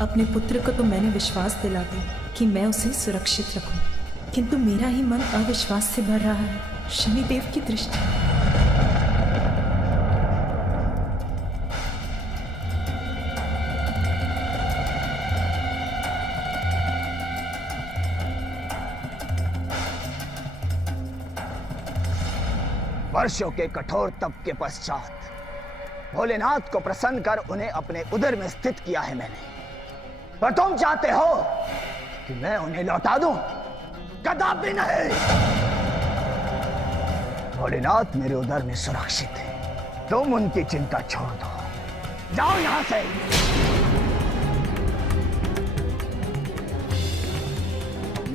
अपने पुत्र को तो मैंने विश्वास दिला दिया कि मैं उसे सुरक्षित रखूं, किंतु मेरा ही मन अविश्वास से भर रहा है। शनिदेव की दृष्टि। वर्षों के कठोर तप के पश्चात भोलेनाथ को प्रसन्न कर उन्हें अपने उदर में स्थित किया है मैंने। पर तुम चाहते हो कि मैं उन्हें लौटा दूं? कदापि नहीं। भोलेनाथ मेरे उदर में सुरक्षित है, तुम उनकी चिंता छोड़ दो। जाओ यहां से।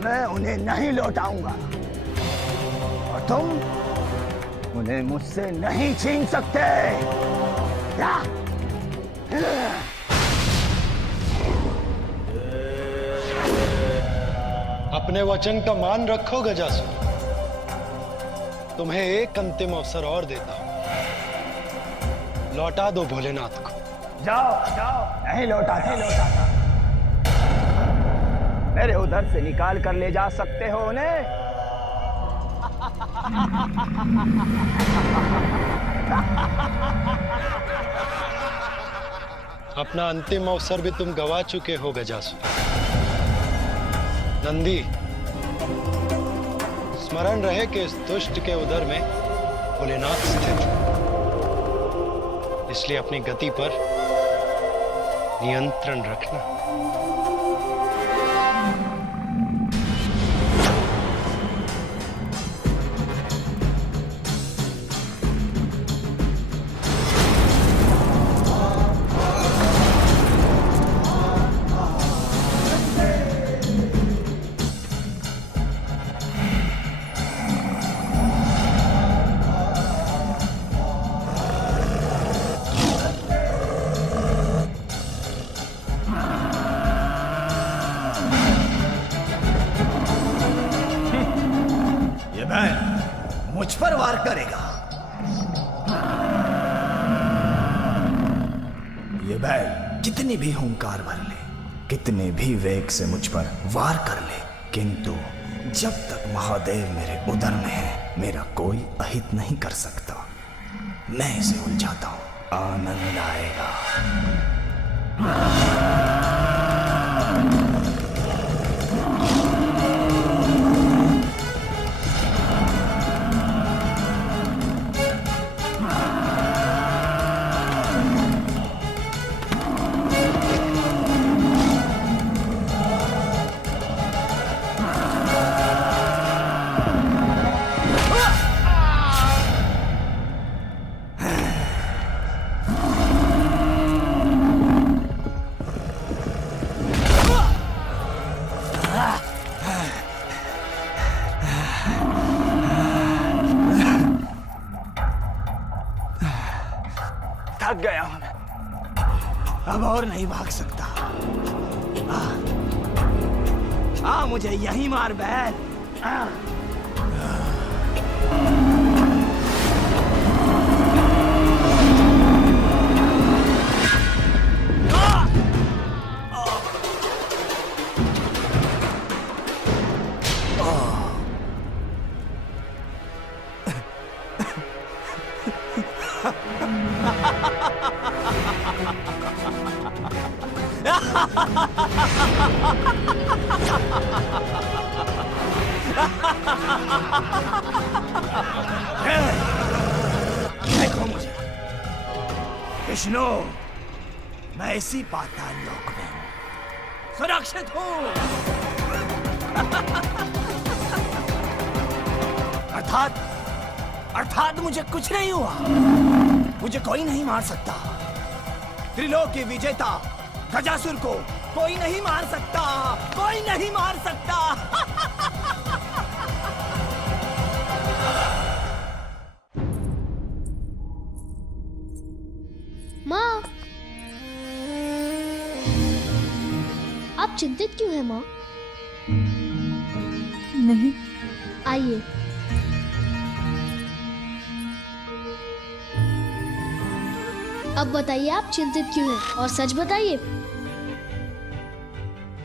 मैं उन्हें नहीं लौटाऊंगा और तुम उन्हें मुझसे नहीं छीन सकते। अपने वचन का मान रखो गजासुर। तुम्हें एक अंतिम अवसर और देता हूं, लौटा दो भोलेनाथ को। जाओ जाओ। नहीं लौटाता। मेरे उधर से निकाल कर ले जा सकते हो उन्हें? अपना अंतिम अवसर भी तुम गवा चुके हो गजासुर। नंदी, स्मरण रहे कि इस दुष्ट के उदर में भोलेनाथ स्थित है, इसलिए अपनी गति पर नियंत्रण रखना। मुझ पर वार करेगा। ये बैल कितनी भी हुंकार भर ले, कितने भी वेग से मुझ पर वार कर ले, किंतु जब तक महादेव मेरे उदर में है, मेरा कोई अहित नहीं कर सकता। मैं इसे उलझाता हूं, आनंद आएगा। थक गया हूं मैं, अब और नहीं भाग सकता। मुझे यहीं मार बैल। देखो मुझे विष्णु, मैं इसी पाताल लोक में हूं, सुरक्षित हूं। अर्थात मुझे कुछ नहीं हुआ, मुझे कोई नहीं मार सकता। त्रिलोकी विजेता गजासुर को कोई नहीं मार सकता, कोई नहीं मार सकता। माँ, आप चिंतित क्यों हैं माँ? नहीं। आइए। अब बताइए आप चिंतित क्यों हैं, और सच बताइए।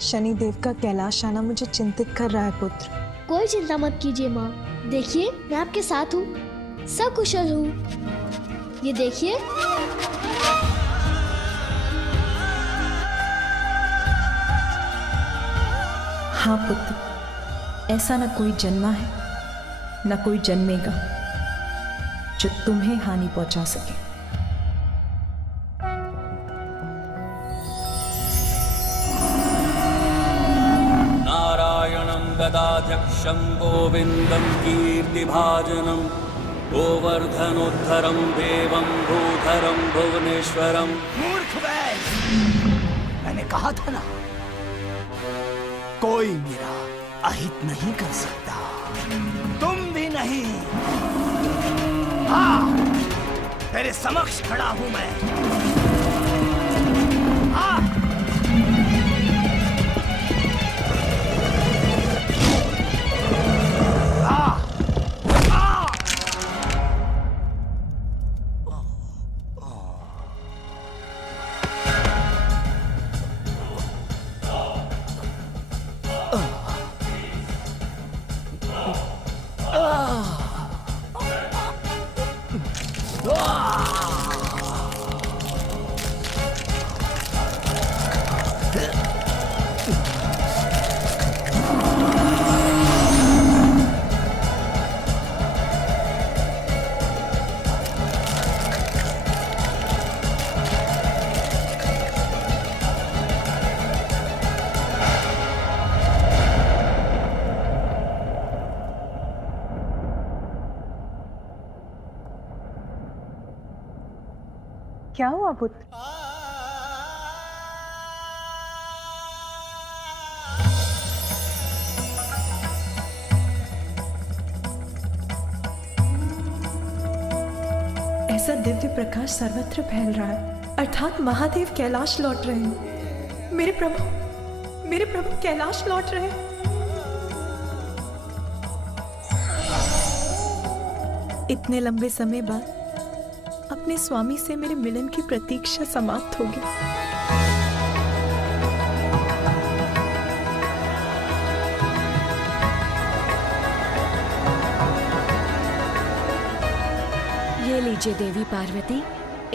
शनिदेव का कैलाश आना मुझे चिंतित कर रहा है पुत्र। कोई चिंता मत कीजिए माँ, देखिए मैं आपके साथ हूँ, सब कुशल हूँ। ये देखिए। हाँ पुत्र, ऐसा न कोई जन्मा है न कोई जन्मेगा जो तुम्हें हानि पहुंचा सके। नारायणं गदाध्यक्षं गोविन्दं कीर्तिभाजनं गोवर्धनोद्धरं देवं भूधरं भुवनेश्वरं। मूर्ख बैल, मैंने कहा था ना, कोई मेरा अहित नहीं कर सकता, तुम भी नहीं। हाँ, तेरे समक्ष खड़ा हूं मैं। हाँ। क्या हुआ पुत्र? ऐसा दिव्य प्रकाश सर्वत्र फैल रहा है, अर्थात महादेव कैलाश लौट रहे हैं। मेरे प्रभु कैलाश लौट रहे हैं। इतने लंबे समय बाद अपने स्वामी से मेरे मिलन की प्रतीक्षा समाप्त होगी। ये लीजिए देवी पार्वती,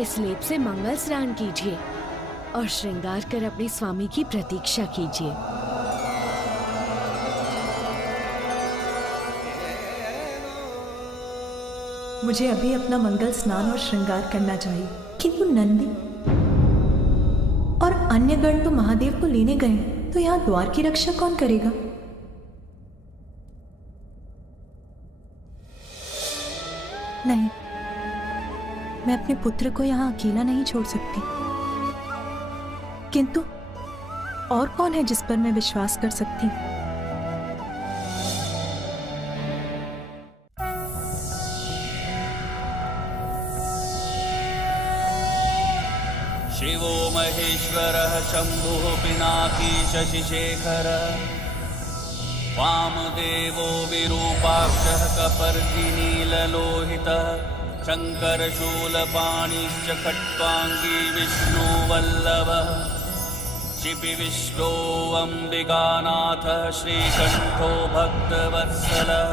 इस लेप से मंगल स्नान कीजिए और श्रृंगार कर अपने स्वामी की प्रतीक्षा कीजिए। मुझे अभी अपना मंगल स्नान और श्रृंगार करना चाहिए, किंतु नंदी और अन्य गण तो महादेव को लेने गए, तो यहाँ द्वार की रक्षा कौन करेगा? नहीं, मैं अपने पुत्र को यहाँ अकेला नहीं छोड़ सकती। किंतु और कौन है जिस पर मैं विश्वास कर सकती हूँ? शिवो महेश्वरः शम्भुः पिनाकी शशिशेखरः वामदेवो विरूपाक्षः कपर्दिनीललोहितः शङ्करशूलपाणिश्च खट्वाङ्गी विष्णुवल्लभः शिपिविष्टो अम्बिकानाथः श्रीकण्ठो भक्तवत्सलः।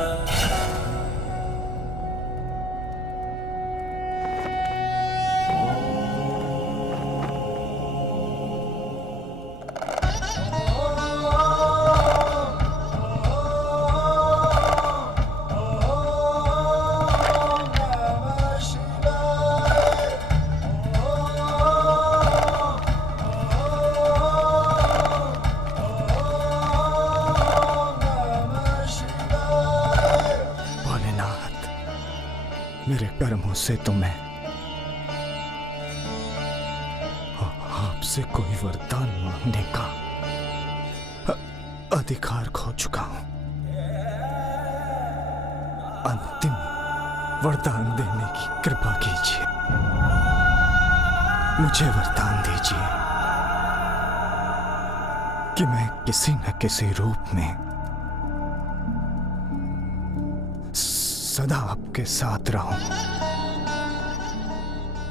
मेरे कर्मों से तो मैं आपसे कोई वरदान मांगने का अधिकार खो चुका हूं। अंतिम वरदान देने की कृपा कीजिए, मुझे वरदान दीजिए कि मैं किसी न किसी रूप में सदा आपके साथ रहूं,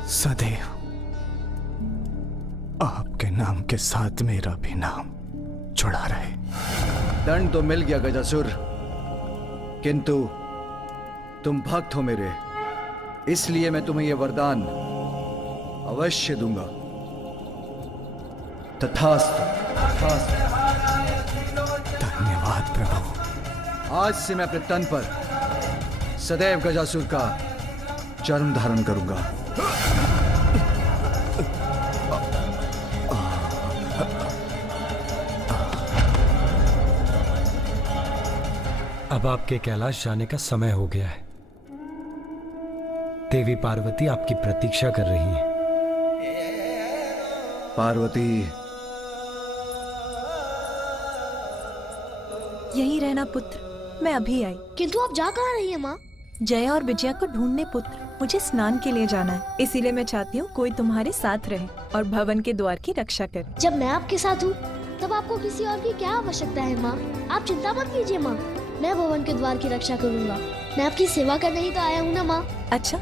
सदैव आपके नाम के साथ मेरा भी नाम जुड़ा रहे। दंड तो मिल गया गजासुर, किंतु तुम भक्त हो मेरे, इसलिए मैं तुम्हें यह वरदान अवश्य दूंगा। तथास्तु। धन्यवाद प्रभु। आज से मैं अपने तन पर सदैव गजासुर का चर्म धारण करूंगा। अब आपके कैलाश जाने का समय हो गया है। देवी पार्वती आपकी प्रतीक्षा कर रही हैं। पार्वती, यहीं रहना पुत्र, मैं अभी आई। किंतु आप जा कहाँ रही है माँ? जया और विजया को ढूंढने पुत्र, मुझे स्नान के लिए जाना है, इसीलिए मैं चाहती हूँ कोई तुम्हारे साथ रहे और भवन के द्वार की रक्षा करे। जब मैं आपके साथ हूँ तब आपको किसी और की क्या आवश्यकता है माँ? आप चिंता मत कीजिए माँ, मैं भवन के द्वार की रक्षा करूँगा। मैं आपकी सेवा करने ही तो आया हूँ ना माँ। अच्छा,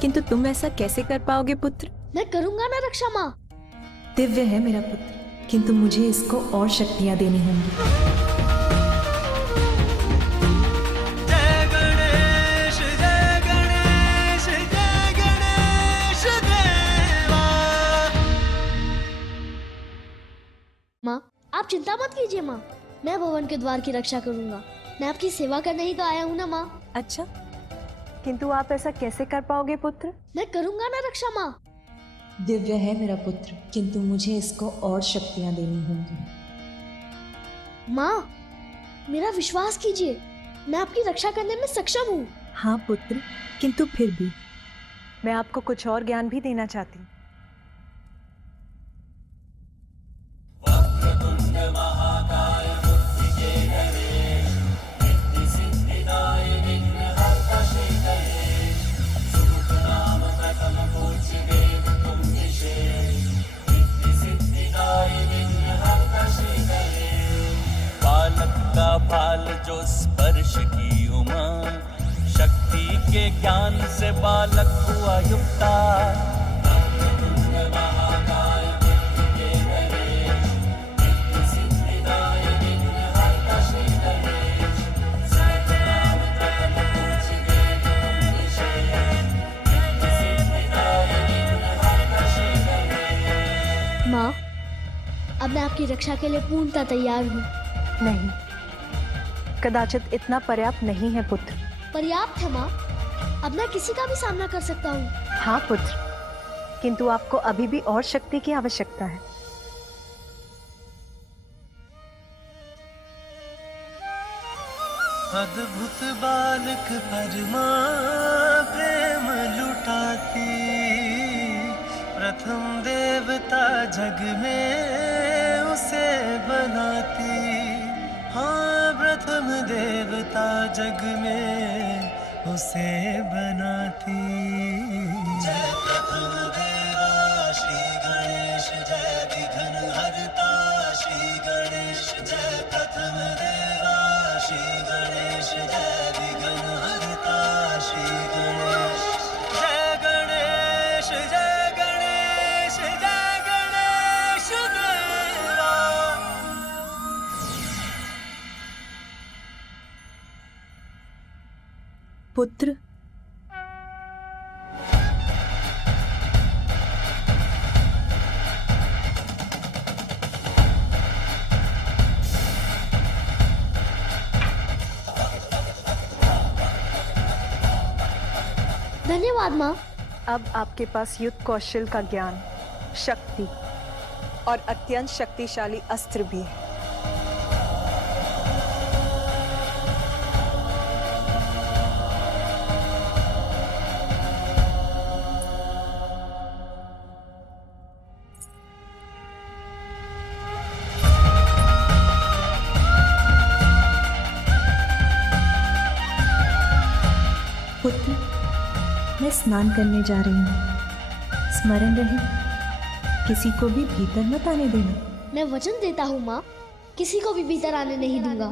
किंतु तुम ऐसा कैसे कर पाओगे पुत्र? मैं करूँगा ना रक्षा माँ। दिव्य है मेरा पुत्र, किंतु मुझे इसको और शक्तियाँ देनी होंगी। माँ, आप चिंता मत कीजिए माँ, मैं भवन के द्वार की रक्षा करूँगा। मैं आपकी सेवा करने ही तो आया हूँ ना माँ। अच्छा, किंतु आप ऐसा कैसे कर पाओगे पुत्र? मैं करूँगा ना रक्षा माँ। दिव्य है मेरा पुत्र, किंतु मुझे इसको और शक्तियाँ देनी होंगी। माँ, मेरा विश्वास कीजिए, मैं आपकी रक्षा करने में सक्षम हूँ। हाँ पुत्र, किंतु फिर भी मैं आपको कुछ और ज्ञान भी देना चाहती हूँ। बालक का भाल जो स्पर्श की उमंग, शक्ति के ज्ञान से बालक हुआ युक्ता। माँ, अब मैं आपकी रक्षा के लिए पूर्णतः तैयार हूँ। नहीं, कदाचित इतना पर्याप्त नहीं है पुत्र। पर्याप्त है माँ, अब मैं किसी का भी सामना कर सकता हूँ। हाँ पुत्र, किंतु आपको अभी भी और शक्ति की आवश्यकता है। अद्भुत बालक परमा प्रेम लुटाती, प्रथम देवता जग में उसे बनाती। हाँ, प्रथम देवता जग में उसे बनाती। जय प्रथम देवा श्री गणेश, जय विघ्न हरता श्री गणेश। जय प्रथम देवा श्री गणेश, जय विघ्न हरता श्री गणेश। जय गणेश, जय गणेश, जय गणेश देवा। पुत्र, धन्यवाद माँ। अब आपके पास युद्ध कौशल का ज्ञान, शक्ति और अत्यंत शक्तिशाली अस्त्र भी है। पुत्र, मैं स्नान करने जा रही हूँ। स्मरण रहे, किसी को भी भीतर मत आने देना। मैं वचन देता हूँ माँ, किसी को भी भीतर आने नहीं दूंगा।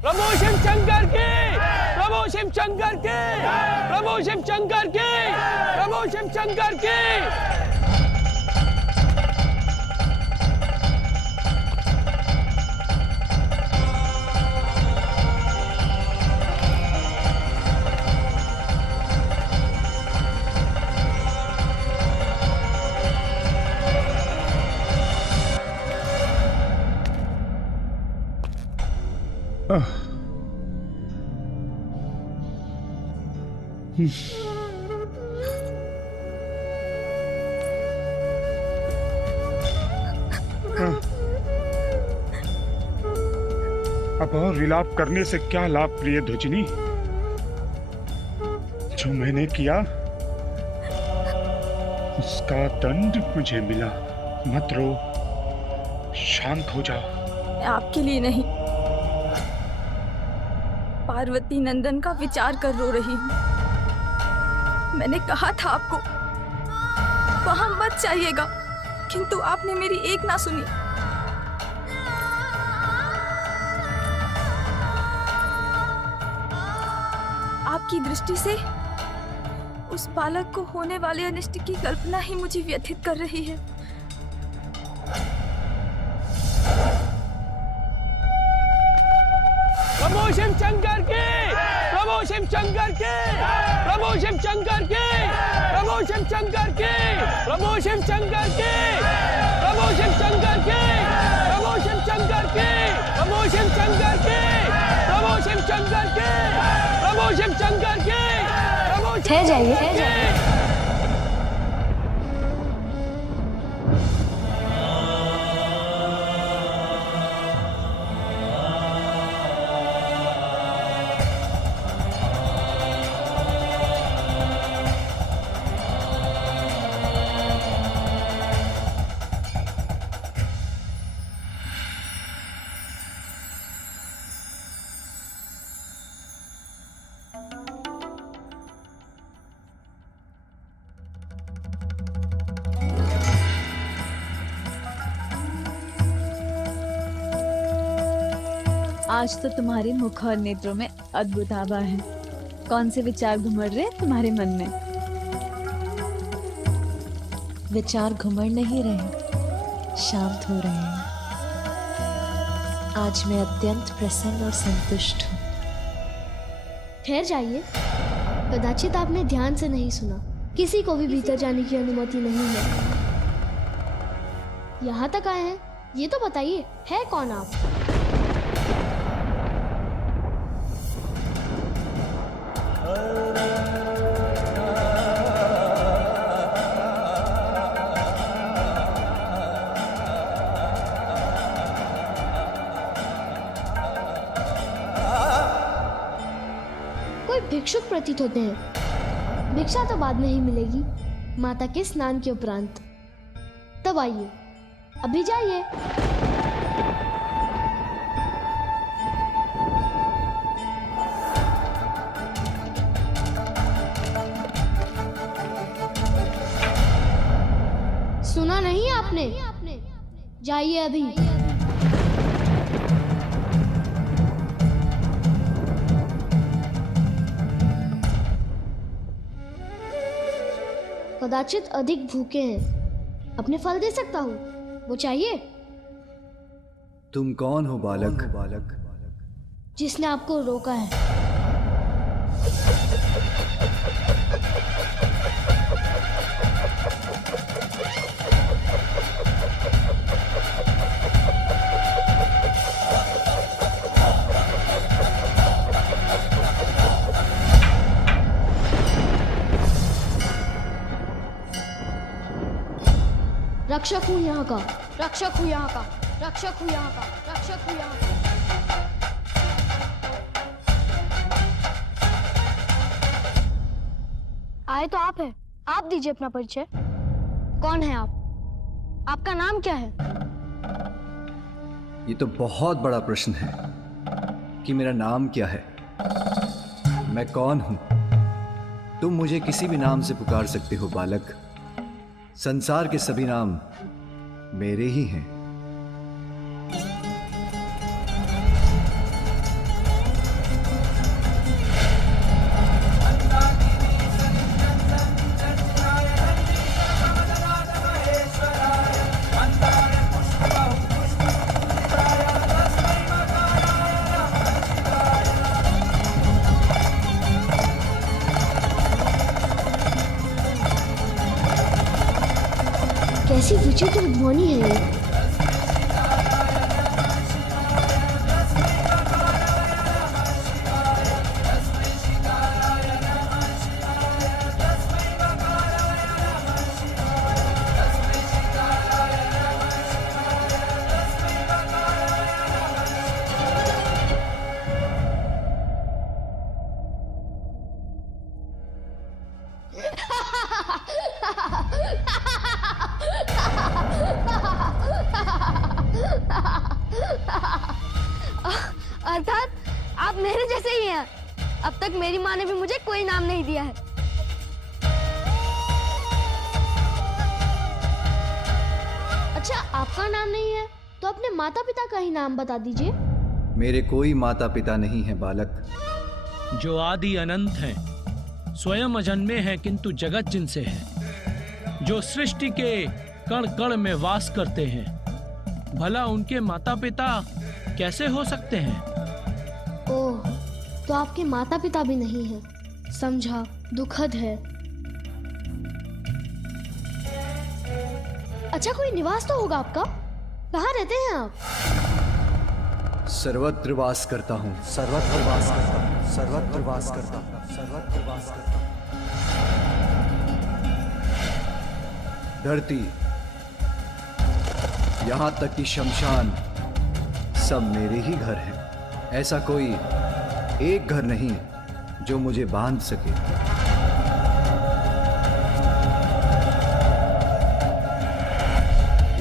प्रभु शिव शंकर की, प्रभु शिव शंकर की, प्रभु शिव शंकर की, प्रभु शिव शंकर की। अब और विलाप करने से क्या लाभ प्रिय ध्वजिनी? जो मैंने किया उसका दंड मुझे मिला। मत रो, शांत हो जाओ। मैं आपके लिए नहीं, पार्वती नंदन का विचार कर रो रही हूँ। मैंने कहा था आपको वहां मत जाइएगा, किंतु आपने मेरी एक ना सुनी। आपकी दृष्टि से उस बालक को होने वाले अनिष्ट की कल्पना ही मुझे व्यथित कर रही है। प्रभु शिव शंकर की, प्रभु शिव शंकर की, प्रभु शिव शंकर की, प्रभु शिव शंकर की, प्रभु शिव शंकर की, प्रभु शिव शंकर की, प्रभु शिव शंकर की, प्रभु शिव शंकर की, प्रभु शिव शंकर की, प्रभु शिव शंकर की, प्रभु ठहर जाइए, ठहर जाइए। आज तो तुम्हारे मुख और नेत्रों में अद्भुत आभा है। कौन से विचार घुमड़ रहे हैं तुम्हारे मन में? विचार घुमड़ नहीं रहे, शांत हो रहे हैं। आज मैं अत्यंत प्रसन्न और संतुष्ट हूँ। ठहर जाइए, कदाचित आपने ध्यान से नहीं सुना। किसी को भी भीतर जाने की अनुमति नहीं है। यहाँ तक आए हैं, ये तो बताइए, है कौन आप? भिक्षुक प्रतीत होते हैं। भिक्षा तो बाद में ही मिलेगी, माता के स्नान के उपरांत। तब आइए, अभी जाइए। सुना नहीं आपने? जाइए अभी। कदाचित अधिक भूखे हैं, अपने फल दे सकता हूँ, वो चाहिए? तुम कौन हो बालक? बालक जिसने आपको रोका है। रक्षक हूँ यहाँ का, रक्षक हूँ यहाँ का, रक्षक हूँ यहाँ का, रक्षक हूँ यहाँ का। आए तो आप हैं, आप दीजिए अपना परिचय। कौन है आप? आपका नाम क्या है? ये तो बहुत बड़ा प्रश्न है कि मेरा नाम क्या है, मैं कौन हूं। तुम मुझे किसी भी नाम से पुकार सकते हो बालक। संसार के सभी नाम मेरे ही हैं। कैसी विचित्र ध्वनि है ये। अर्थात आप मेरे जैसे ही हैं। अब तक मेरी माँ ने भी मुझे कोई नाम नहीं दिया है। अच्छा, आपका नाम नहीं है तो अपने माता पिता का ही नाम बता दीजिए। मेरे कोई माता पिता नहीं है बालक। जो आदि अनंत हैं, स्वयं अजन्मे हैं किंतु जगत जिनसे है, जो सृष्टि के कण कण में वास करते हैं, भला उनके माता पिता कैसे हो सकते हैं? ओह, तो आपके माता पिता भी नहीं हैं। समझा, दुखद है। अच्छा, कोई निवास तो होगा आपका? कहाँ रहते हैं आप? सर्वत्र वास करता हूँ, सर्वत्र वास करता हूँ, सर्वत्र वास करता हूँ, सर्वत्र वास करता हूँ। धरती, यहाँ तक कि शमशान, सब मेरे ही घर हैं। ऐसा कोई एक घर नहीं जो मुझे बांध सके।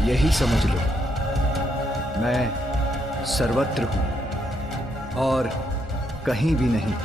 यही समझ लो, मैं सर्वत्र हूं और कहीं भी नहीं।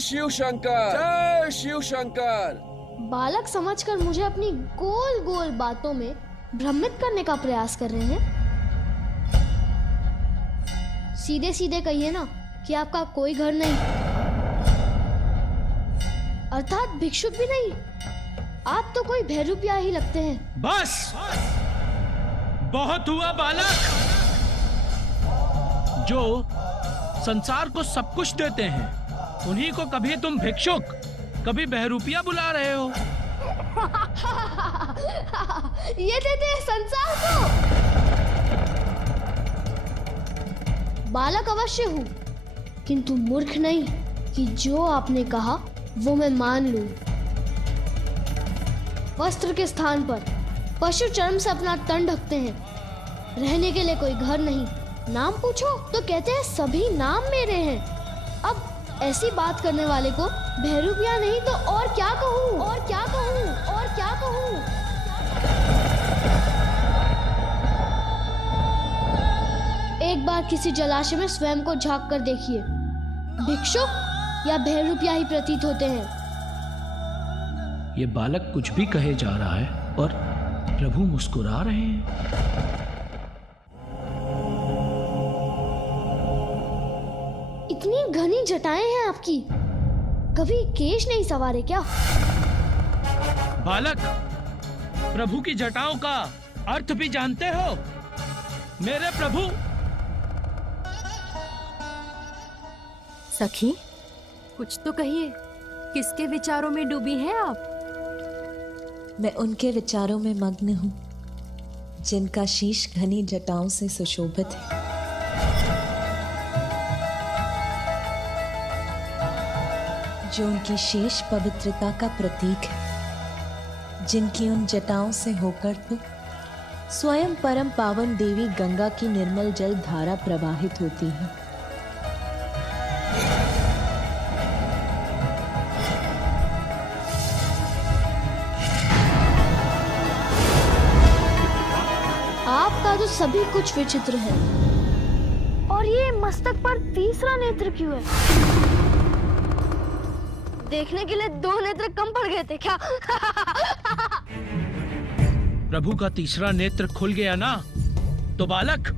शिव शंकर, जय शिव शंकर। बालक समझकर मुझे अपनी गोल गोल बातों में भ्रमित करने का प्रयास कर रहे हैं। सीधे सीधे कहिए ना कि आपका कोई घर नहीं, अर्थात भिक्षुक भी नहीं। आप तो कोई भैरूपिया ही लगते हैं। बस बहुत हुआ बालक। जो संसार को सब कुछ देते हैं, उन्हीं को कभी तुम भिक्षुक, कभी बहरूपिया बुला रहे हो। ये देते हैं संसार को। बालक अवश्य हूँ, किंतु मूर्ख नहीं कि जो आपने कहा वो मैं मान लूं। वस्त्र के स्थान पर पशु चर्म से अपना तन ढकते हैं। रहने के लिए कोई घर नहीं। नाम पूछो तो कहते हैं सभी नाम मेरे हैं। अब ऐसी बात करने वाले को भैरूपिया नहीं तो और क्या कहूँ, और क्या कहूँ, और क्या कहूँ। एक बार किसी जलाशय में स्वयं को झांक कर देखिए, भिक्षुक या भैरूपिया ही प्रतीत होते हैं। ये बालक कुछ भी कहे जा रहा है और प्रभु मुस्कुरा रहे हैं। इतनी घनी जटाएं हैं आपकी, कभी केश नहीं सवारे क्या? बालक, प्रभु की जटाओं का अर्थ भी जानते हो? मेरे प्रभु। सखी, कुछ तो कहिए, किसके विचारों में डूबी हैं आप? मैं उनके विचारों में मग्न हूँ जिनका शीश घनी जटाओं से सुशोभित है। जो उनकी शेष पवित्रता का प्रतीक है, जिनकी उन जटाओं से होकर तो स्वयं परम पावन देवी गंगा की निर्मल जल धारा प्रवाहित होती है। आपका तो सभी कुछ विचित्र है। और ये मस्तक पर तीसरा नेत्र क्यों है? देखने के लिए दो नेत्र कम पड़ गए थे क्या? प्रभु का तीसरा नेत्र खुल गया ना, तो बालक।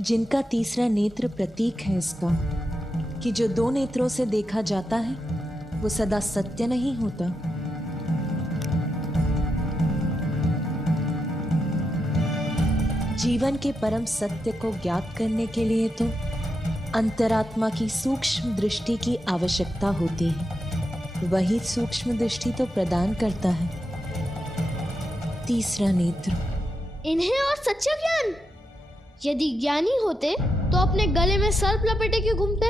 जिनका तीसरा नेत्र प्रतीक है इसका कि जो दो नेत्रों से देखा जाता है वो सदा सत्य नहीं होता। जीवन के परम सत्य को ज्ञात करने के लिए तो अंतरात्मा की सूक्ष्म दृष्टि की आवश्यकता होती है। वही सूक्ष्म दृष्टि तो प्रदान करता है तीसरा नेत्र। इन्हें और सच्चा ज्ञान? यदि ज्ञानी होते तो अपने गले में सर्प लपेटे क्यों घूमते?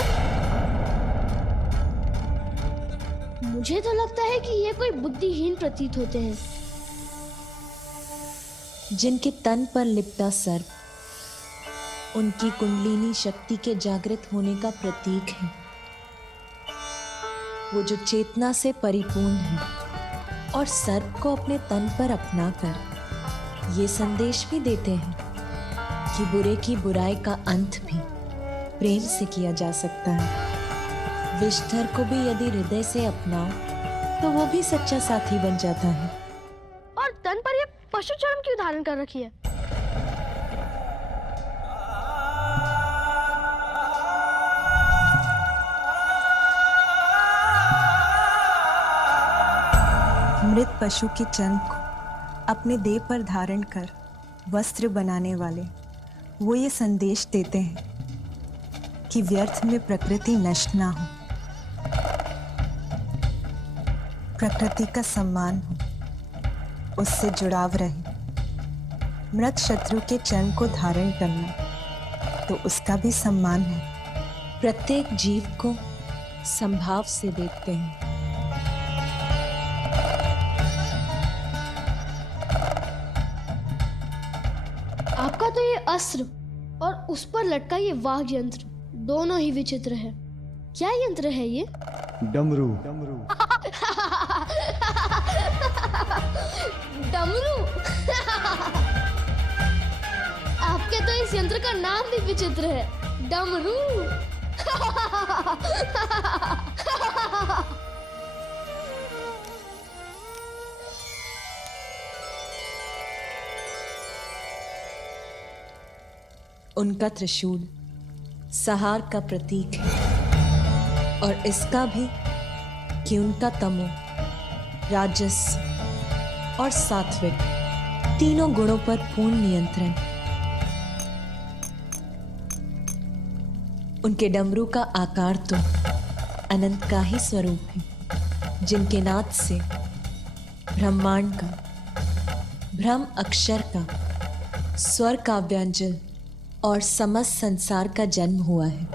मुझे तो लगता है कि ये कोई बुद्धिहीन प्रतीत होते हैं। जिनके तन पर लिपटा सर्प उनकी कुंडलिनी शक्ति के जागृत होने का प्रतीक है। वो जो चेतना से परिपूर्ण है और सर्प को अपने तन पर अपनाकर ये संदेश भी देते हैं कि बुरे की बुराई का अंत भी प्रेम से किया जा सकता है। विषधर को भी यदि हृदय से अपनाओ तो वो भी सच्चा साथी बन जाता है। और तन पर ये पशु चर्म क्यों धारण कर रखी है? मृत पशु के चर्म को अपने देह पर धारण कर वस्त्र बनाने वाले वो ये संदेश देते हैं कि व्यर्थ में प्रकृति नष्ट ना हो, प्रकृति का सम्मान हो, उससे जुड़ाव रहे। मृत शत्रु के चर्म को धारण करना तो उसका भी सम्मान है। प्रत्येक जीव को संभाव से देखते हैं। आपका तो ये अस्त्र और उस पर लटका ये वाघ यंत्र दोनों ही विचित्र है। क्या यंत्र है ये? डमरू। डमरू। आपके तो इस यंत्र का नाम भी विचित्र है, डमरू। उनका त्रिशूल सहार का प्रतीक है और इसका भी कि उनका तमो, राजस और सात्विक तीनों गुणों पर पूर्ण नियंत्रण। उनके डमरू का आकार तो अनंत का ही स्वरूप है, जिनके नाद से ब्रह्मांड का, ब्रह्म अक्षर का, स्वर का व्यंजन और समस्त संसार का जन्म हुआ है।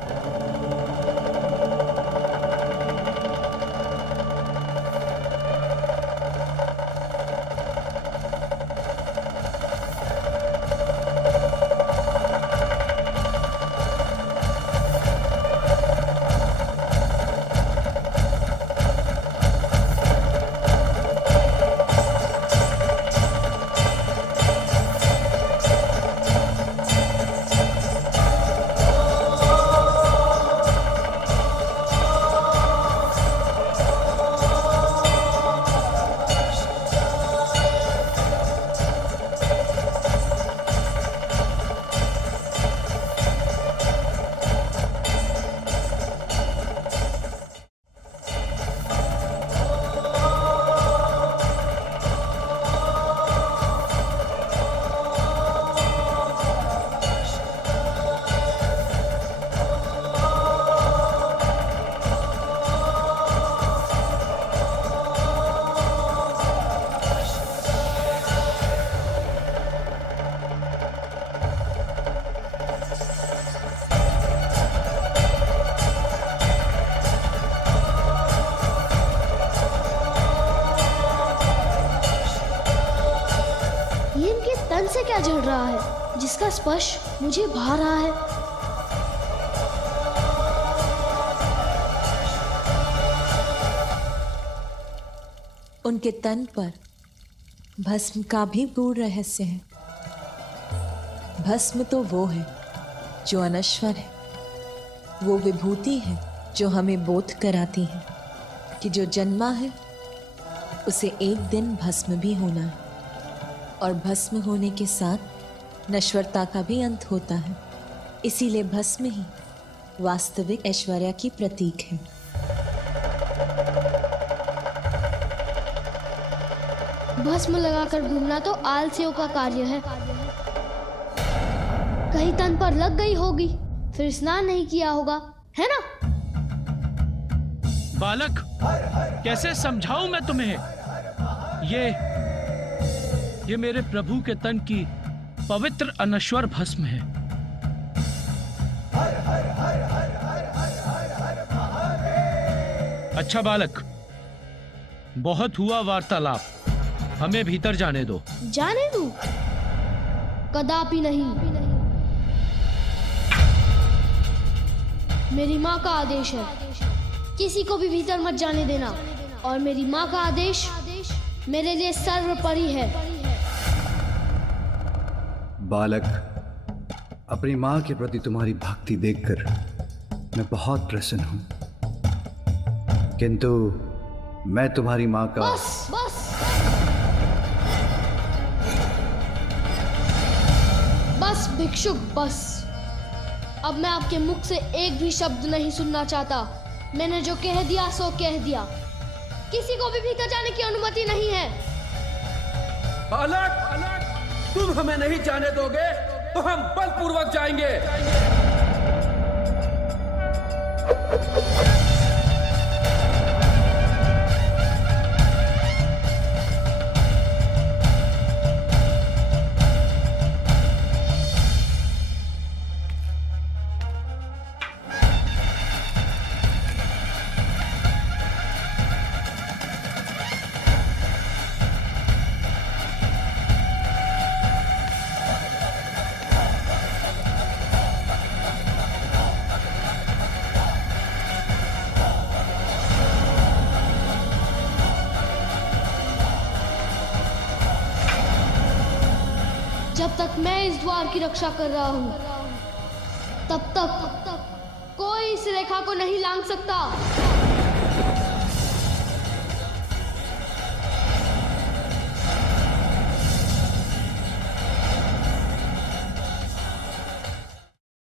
तन से क्या झड़ रहा है जिसका स्पर्श मुझे भा रहा है? उनके तन पर भस्म का भी गूढ़ रहस्य है। भस्म तो वो है जो अनश्वर है, वो विभूति है जो हमें बोध कराती है कि जो जन्मा है उसे एक दिन भस्म भी होना है, और भस्म होने के साथ नश्वरता का भी अंत होता है। इसीलिए भस्म ही वास्तविक ऐश्वर्य की प्रतीक है। भस्म लगाकर घूमना तो आलसियों का कार्य है। कहीं तन पर लग गई होगी, फिर स्नान नहीं किया होगा, है ना? बालक, कैसे समझाऊं मैं तुम्हें? ये मेरे प्रभु के तन की पवित्र अनश्वर भस्म है। अच्छा बालक, बहुत हुआ वार्तालाप, हमें भीतर जाने दो। जाने दो? कदापि नहीं। मेरी माँ का आदेश है, किसी को भी भीतर मत जाने देना, और मेरी माँ का आदेश मेरे लिए सर्वोपरि है। बालक, अपनी माँ के प्रति तुम्हारी भक्ति देखकर मैं बहुत प्रसन्न हूं, किंतु मैं तुम्हारी मां का बस बस बस भिक्षुक, बस। अब मैं आपके मुख से एक भी शब्द नहीं सुनना चाहता। मैंने जो कह दिया सो कह दिया। किसी को भी भीतर जाने की अनुमति नहीं है। बालक, तुम हमें नहीं जाने दोगे तो हम बलपूर्वक जाएंगे। जब तक मैं इस द्वार की रक्षा कर रहा हूँ, तब तक कोई इस रेखा को नहीं लांघ सकता।